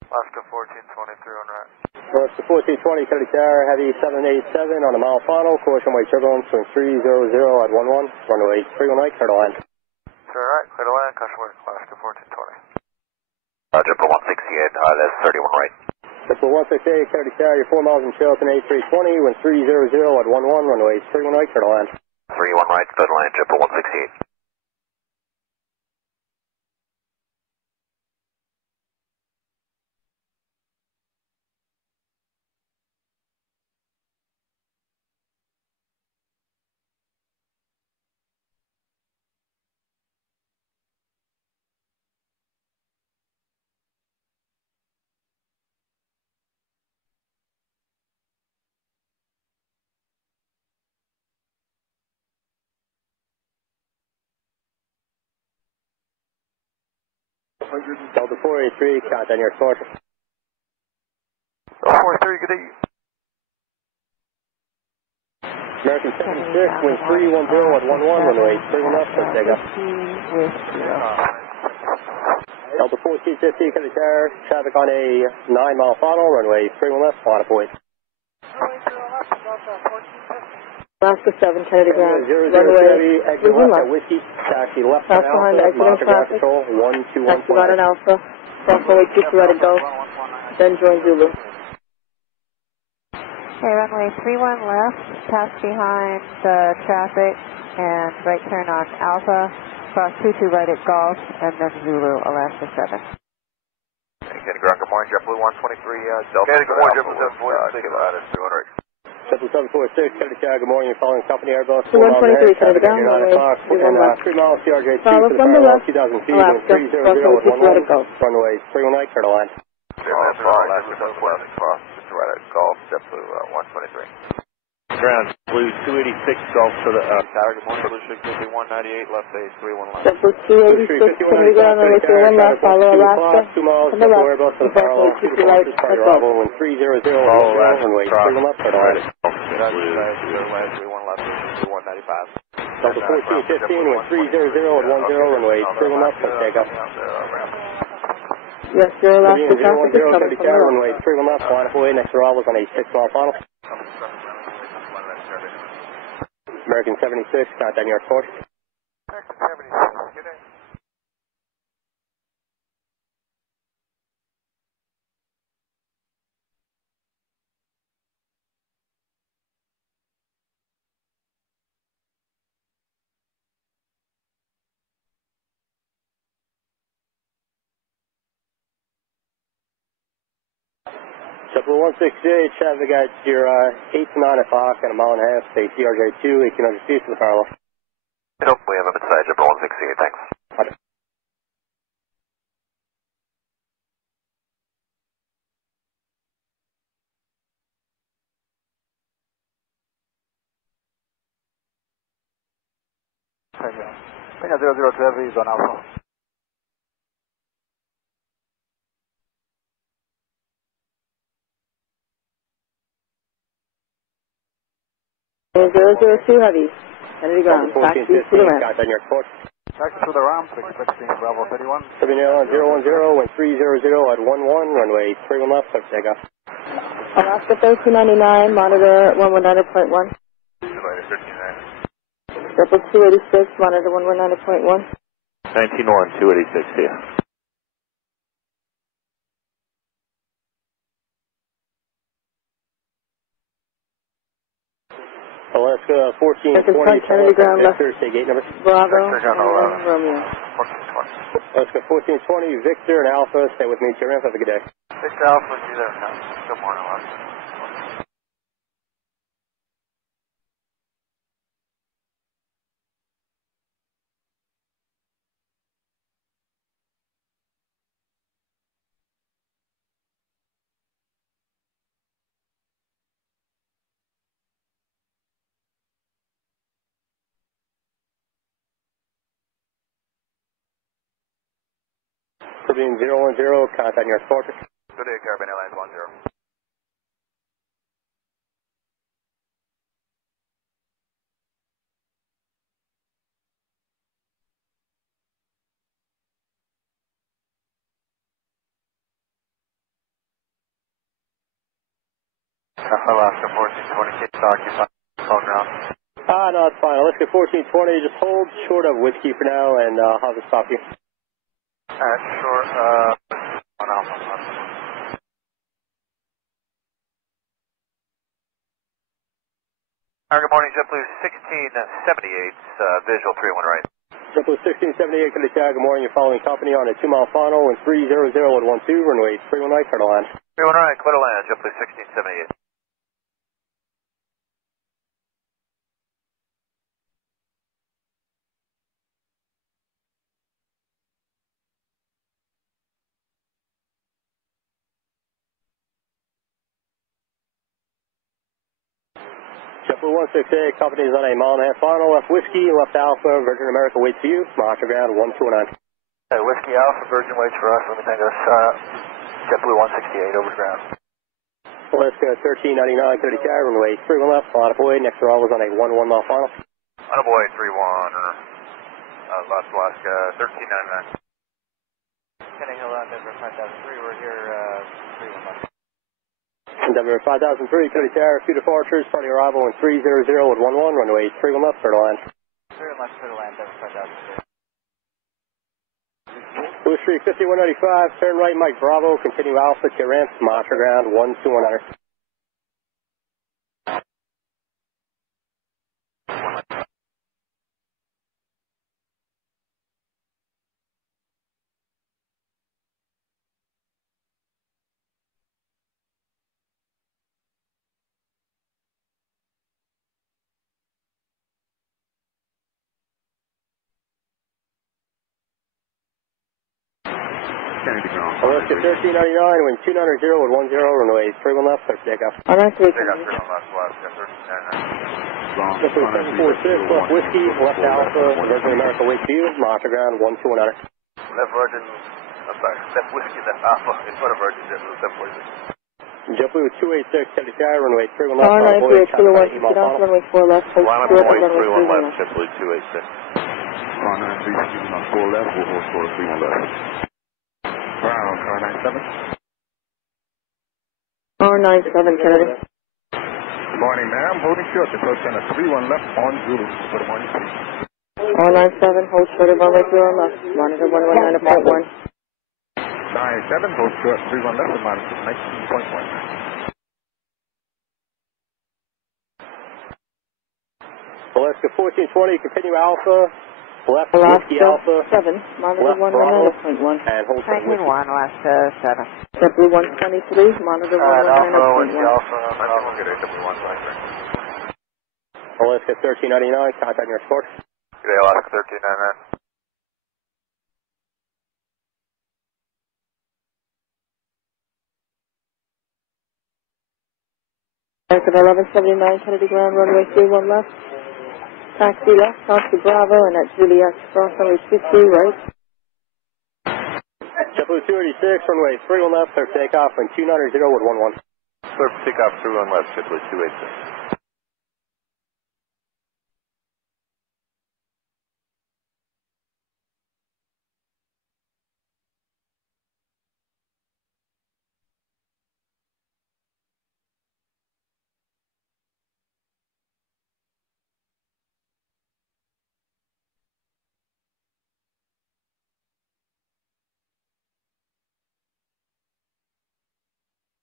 Alaska 1423 on right. Alaska 1420, 70 carry, heavy 787 on the mile final, course runway turbulence, wind 300 at 11, runway 31 right, clear to land. Clear right, clear to land, caution wind, Alaska 1420. JetBlue 168, that's 31 right. JetBlue 168, 70 carry, 4 miles in Charleston, A320, wind 300 at 11, runway 31 right, clear to land. 31 right, clear to land, JetBlue 168. Delta 483, contact New York Port. 483, good day. American 76, wind 310 at 11, runway 31 left, for takeoff. Delta 1450, can declare traffic on a 9-mile final, runway 31 left, line of point. Alaska 7, Kennedy ground, runway exit left at left. Whiskey, taxi left Pass on behind Alpha, exit on monitor ground traffic. control, 121. Taxi right on Alpha, cross runway 2 to Golf, then join Zulu. Okay, runway 31 left, pass behind the traffic, and right turn on Alpha, cross 22 right at Golf, and then Zulu, Alaska 7. Kennedy ground, good morning, JetBlue 123, Delta. Kennedy, good morning, JetBlue 746, Lattice 200. Triple 746, Kennedy good morning, you're following company Airbus. 123, Kennedy ground, runway 31 left. 3 miles CRJ2 Follow to the from the parallel, left, 2,000 feet, Alaska, wind 300 cross at runway 2 to 11, Golf. runway 31 right, turn to line. Alaska Southwest, cross to right at Golf, JetBlue 123. Ground, Blue 286, Golf to the tower. Good morning, Blue 650, 198, left base 31 left. JetBlue 286, Kennedy ground, runway 31 left, follow Alaska, 2 miles, from the left, Airbus to the cross parallel, runway 2 to right at Golf. wind 300 runway 31 left, turn to line. Delta 1415, wind 300 at 10, runway 31 left, for takeoff. Yes, your Alaska traffic is coming from the left. Runway 31 left, line of way, next arrival is on a 6-mile final. American 76, contact New York Port. American 76, good day. JetBlue 168, traffic at your 8 to 9 o'clock and a mile and a half, stay CRJ2, 1800 feet to the parallel. Nope, we have him inside JetBlue 168, thanks. Okay. Kenya 002 Heavy is on Alpha. Kenya 002 Heavy, Kennedy ground, taxi to the ramp. Contact New York Port. Taxi to the ramp, expecting Bravo 31. Tribune Airline 010, wind 300 at 11, runway 31 left, for takeoff. Alaska 1399, monitor 119.1. JetBlue 286, monitor 119.1. 19-1, 286 here. Alaska 1420, Kennedy ground left. Victor, say gate number. Bravo, and Romeo. Alaska 1420, Victor and Alpha, stay with me to your ramp, have a good day. Victor Alpha, see you there. Good morning, Alaska. Tribune 010, contact New York Port. Good day, Caribbean Airlines 10. Alaska 1420, Cape Talk, you phone ground. No, it's fine. Alaska 1420, just hold short of Whiskey for now, and I'll just stop you. Alright, sure, on Alpha. Good morning, JetBlue 1678, visual 31 right. JetBlue 1678, can tag. Good morning, you're following company on a 2-mile final, wind 300 at 12, runway 31 right, clear to land. 31 right, clear to land, JetBlue 1678. JetBlue 168, company is on a 1.5-mile final, left Whiskey, left Alpha, Virgin America waits for you, monitor ground 1209. Hey, Whiskey Alpha, Virgin waits for us, let me take us, JetBlue 168, over ground. Alaska 1399, clear to carry, runway 31 left, line up away, next arrival is on a 11 mile final. On a boy 31, Lost Alaska 1399. Kenny Hill on Denver 5003, we're here 31 left. Denver 5003, clear to carry, few departures, starting arrival in 300 at 11, runway 31 left, clear to land. 31 left, clear to land, Denver 5003. Blue Street 5195, turn right, Mike Bravo, continue Alpha to ramp, monitor ground 12100. Alaska 1399, wind 290 at 10, runway 31 left, clear for takeoff. On our three. Take off 31 Lost Alaska 1399. Just 746, left whiskey, left Alpha, Virgin America, wait to you, monitor ground 12100. Left Virgin, I'm sorry, left whiskey, left Alpha, in front of Virgin, just 746. JetBlue 286, clear to carry, runway 31 left, Car line up away, 938, Kilo 1, get off runway 4 left, hold Line up short away, of runway 31 31 left, left. JetBlue 286. Car 93, shooting on 4 left, we'll hold short of 31 left. Brown, car 97. Car 97, Kennedy. Good morning, ma'am. Holding short, approach on a 31 left on Zulu for the morning speed. Car 97, hold short of runway 31 left, monitor 119.1. 97, hold short, 31 left, and monitor 19.1. Alaska 1420, continue Alpha, left Alaska whiskey Alpha, 7, monitor left Bravo, 119.1. and hold for whiskey. Alaska 7. JetBlue 123, monitor 119.1. Alpha, get AW1 Alaska. Alaska 1399, contact your escort. Good day, Alaska 1399. American 1179, Kennedy ground, runway 31 left. Taxi left, taxi Bravo, and at Juliet, cross runway 22 right. JetBlue 286, runway 31 left, clear for takeoff, and 290 at 11. Clear for takeoff 31 left, JetBlue 286.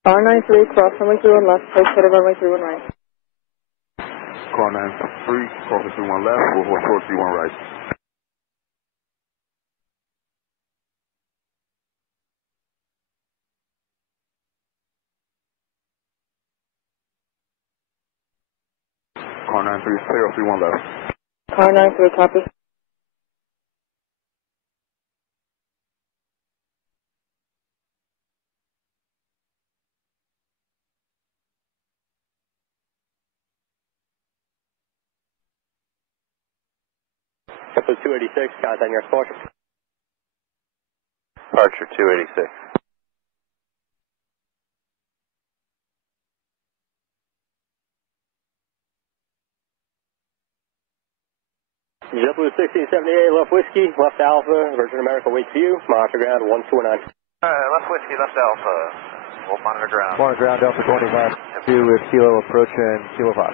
R93, cross runway 31 left, hold short of runway 31 right. Car 93, crossing 31 left, we'll hold short 31 right. Car 93 is clear off 31 left. Car 93, copy. JetBlue 286, contact your escort. Departure 286. JetBlue 1678, left whiskey, left Alpha, Virgin America, wait for you, monitor ground 129. Left whiskey, left Alpha. We'll monitor ground. Monitor ground, Delta 25, 2 with Kilo approach and Kilo Fox.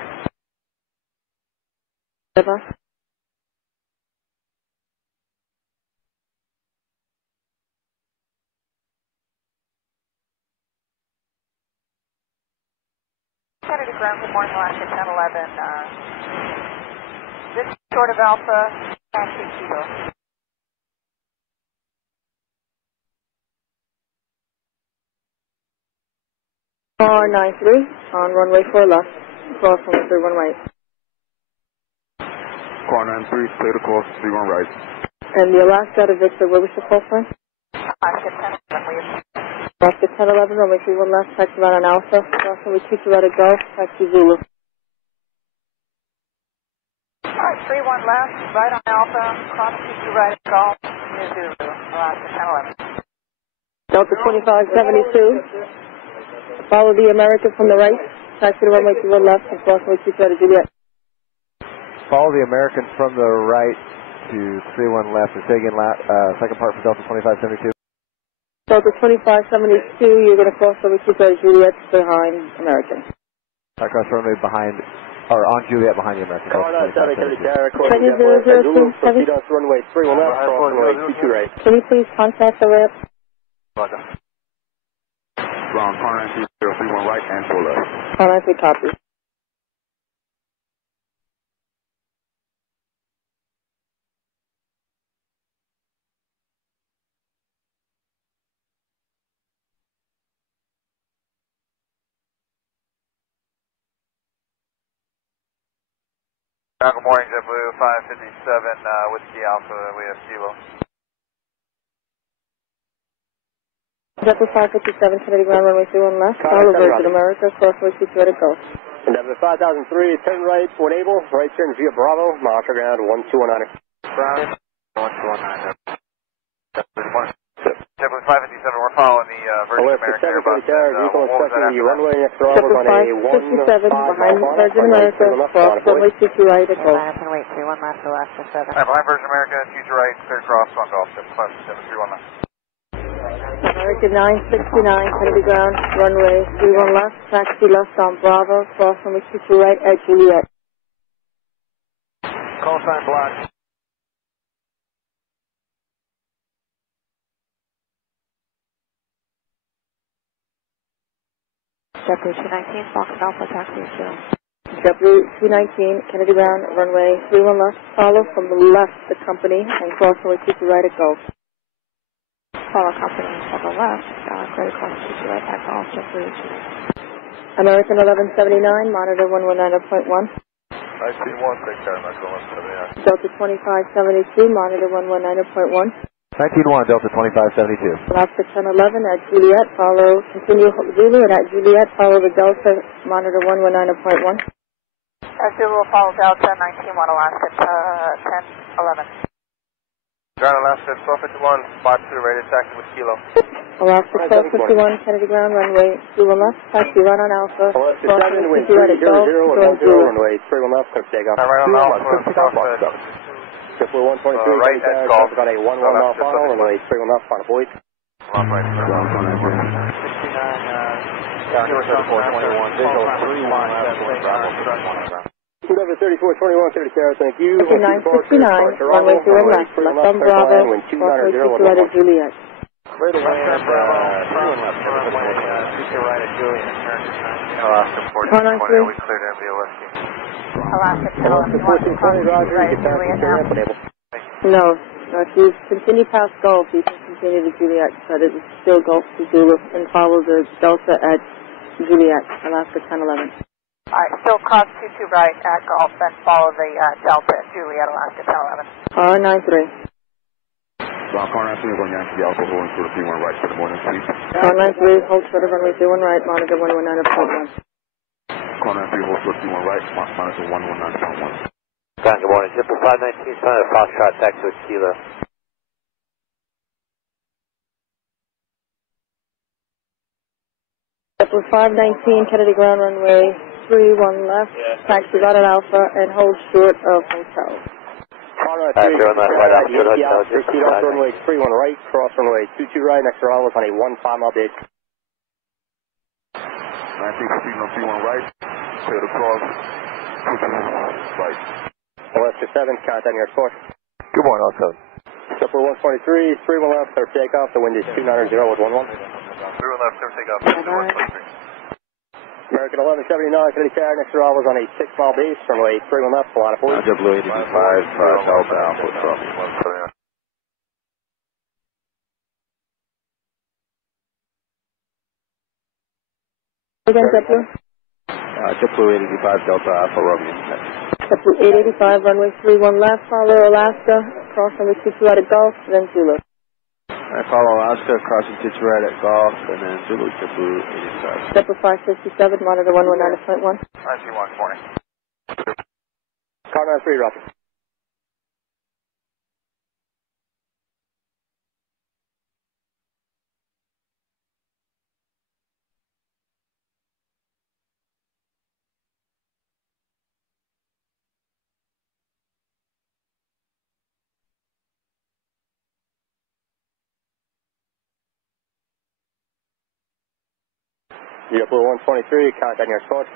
River. Kennedy ground, good morning, Alaska 1011. This short of Alpha, taxi Kilo. Car 93, on runway 4 left, cross runway 31 right. Car 93, clear to cross 31 right. And the Alaska to Victor, where was the call sign? Alaska 1011, we have Alaska 1011, runway 31 left, taxi right on Alpha, cross runway 22 right at Golf, taxi Zulu. Alright, 31 left, right on Alpha, cross 22 right at Golf, near Zulu, Alaska 1011. Delta 2572, Follow the American from the right. Taxi to runway 21 left and cross runway 22 to Juliet. Follow the American from the right to 31 left and say again, second part for Delta 2572. Delta 2572, you're going to cross runway 22 to Juliet behind American. Cross runway behind, or on Juliet behind the American. Runway 31 left, cross runway 22 right. Can you please contact the ramp? Ground, car 93031 right and 4 left. Car 93, copy. Good morning, JetBlue 557, Whiskey Alpha, we have Kilo. JetBlue 557, Kennedy ground runway 31 left, follow Virgin America, cross runway 22 to Gulf. Endeavor 5003, turn right, when able, right turn via Bravo, monitor ground 1219. Bravo, 1219. JetBlue 557, we're following the Virgin America Airbus. Vehicle inspecting the runway next to Bravo on a 557 behind Virgin America, cross runway 22 right at Gulf. Wait, 31 left, Alaska 7. Alright, behind Virgin America, future right, clear cross, on Golf, 55731 left. American 969, Kennedy ground, runway 31 left, taxi left on Bravo, cross runway 22 right at Juliet. Call sign blocked. JetBlue 219, Fox Alpha, taxi to. JetBlue 219, Kennedy ground, runway 31 left, follow from the left the company and cross runway 22 right at Gulf. Follow company from the left, clear cross 22 right at Gulf, JetBlue 219. American 1179, monitor 119.1. I see one, take care, Metro 179. Delta 2572, monitor 119.1. 19-1, Delta 2572. Alaska 1011 at Juliet, follow, continue Zulu, and at Juliet, follow the Delta, monitor 119.1. Zulu will follow Delta 19-1, Alaska 1011. Ground Alaska 1251, 52 rated taxi with Kilo. Alaska 1251, Kennedy ground, runway 21 left, taxi run on Alpha, Alaska cross 7, runway wind 22 right at Gulf, going Zulu. runway 31 left, clear takeoff. Right on Alpha, cross JetBlue 123, right at Golf. got a 1-1 mile final, runway 31 left, final void. Off right, Ground, car 930. 3421, visual 31 left, going Bravo, Endeavor 3421, Kennedy Tower, thank you. Okay, 969, runway 31 left, left on Bravo, cross runway 22 right at Juliet. Clear the wind, 31 left, future right at Juliet. Alaska 1420, we cleared MBO Whiskey. Alaska 1420, Roger, you get past the ramp, enable. No, if you continue past Gulf, you can continue to Juliet, but it is still Gulf to Zulu, and follow the Delta at Juliet, Alaska 1011. Alright, still cross 22 right at Gulf, then follow the Delta at Juliet, Alaska 1011. R93. Ground, car 930 going Yankee Alpha, holding for the 31 right for the morning, please. R93, hold short of runway 31 right, monitor 119.1. Car 930 hold for the 31 right, monitor 119.1. Good morning, JetBlue 519, Center Foxtrot, taxi with Kilo. JetBlue 519, Kennedy ground, runway 31 left, taxi right at Alpha, and hold short of hotel. Everyone left, right out, good hotel, proceed off runway 31 right, cross runway 22 right, next to Bravo on a 1-5 mile base. 19 proceeding on 31 right, clear the cross, 22 right. Alaska 7, contacting your source. Good morning, also. JetBlue 123, 31 left, clear takeoff, the wind is 290 with 11. 31 left, clear takeoff, 123. American 1179, Kennedy Tower, next to Bravo on a 6-mile base, runway 31 left, line of 40. JetBlue 85, Delta Alpha, trouble. Again, JetBlue? JetBlue 885, Delta Alpha, Romeo. JetBlue 885, runway 31 left, follow Alaska, cross runway 22 right at Gulf, then Zulu. I follow Alaska, crossing 22 right at Golf, and then Zulu, JetBlue 85. JetBlue 557, monitor 119.1. 91, morning. Car 93, Roger. JetBlue 123, contact New York Sport.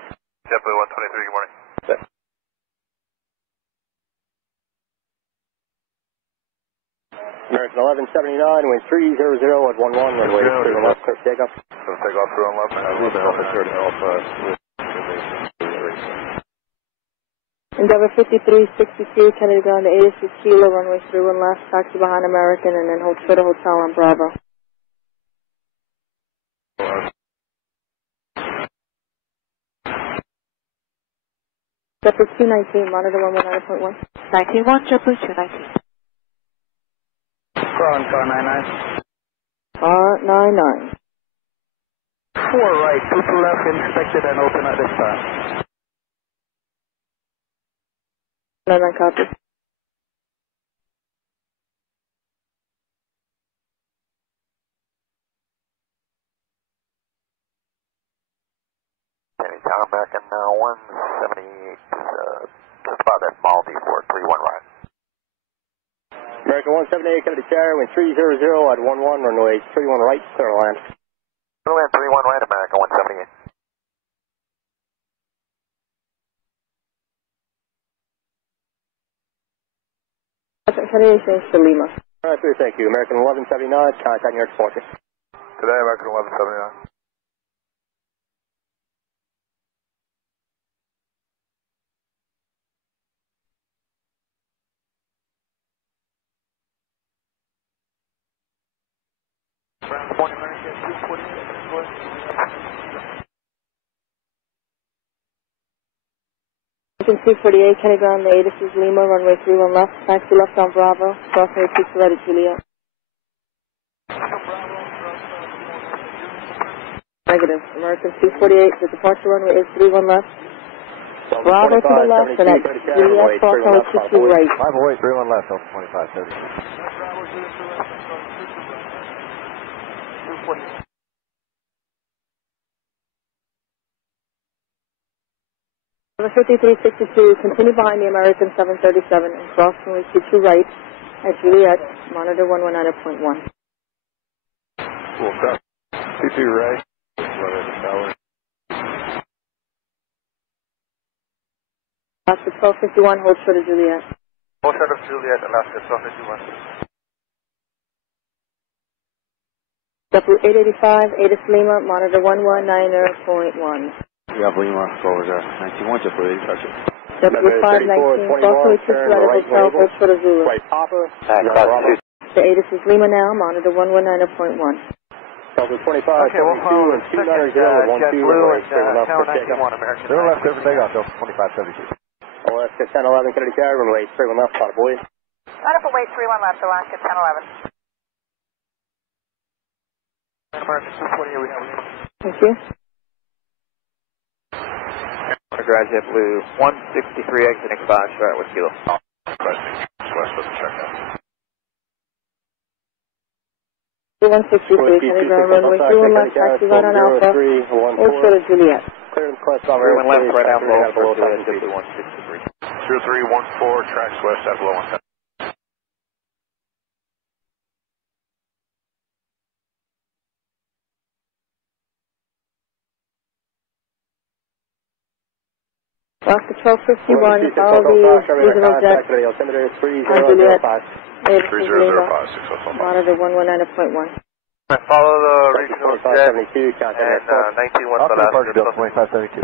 JetBlue 123, good morning. American 1179, wind 300 at 11, runway 31 left, clear for takeoff. So take off 31 left, and we'll help us turn off. Endeavor 5362, Kennedy ground to 86 Kilo, runway 31 left, taxi behind American, and then hold short of hotel on Bravo. JetBlue 219, monitor 119.1. 19-1, JetBlue 219. Car 99. R99. 4 right, 2 to left, inspected and open at this time. 99 copy. Anytime American 178, just about that Maldi for 31 right. American 178, Kennedy Tower, wind 300 at 11, runway 31 right, clear to land. Runway 31 right, American 178. Kennedy change to Lima. Alright, sir, thank you. American 1179, contact New York Sport. Today, American 1179. American 248, Kennedy ground to 86 Lima, runway 31 left, taxi left on Bravo, crossing with 2 right at Juliet. Negative. American 248, the departure runway is 31 left. Bravo to the left, and at Juliet, crossing with 2 right. 508, 31 left, Delta 25, 30. Number 5362, continue behind the American 737 and cross runway 22 right at Juliet, monitor 119.1. Cool stuff. 22 right. Alaska 1251, hold short of Juliet. Hold short of Juliet, Alaska 1251. JetBlue 885, ATIS Lima, monitor 1190.1. We have Lima, over there. 91, JetBlue 85. JetBlue 519, crossing with 2 right at hotel, hold short of Zulu. Right, Papa. The ATIS is Lima now, monitor 119.1. Delta 25, okay, 72, and 290 at 12, runway 31 left, clear for takeoff. American. Zero left, clear for takeoff, Delta 25, 72. Alaska 1011, Kennedy Tower, runway 31 left, Potter Boy. Wonderful, wait 31 left, Alaska 1011. American 248, we have. Thank you. Garage JetBlue 163, exiting 5, start with Kilo. West of the checkout. 163, Kennedy ground runway 31 left, taxi right on Alpha, hold short of Juliet. Clearance class Everyone left, right down below, below JetBlue 163. 0314, tracks west at below 110. Alaska 1251, follow the regional jet on Juliet, ATIS Lima, monitor 119.1. Follow the regional jet and 19 I'll departure Delta 25, 72.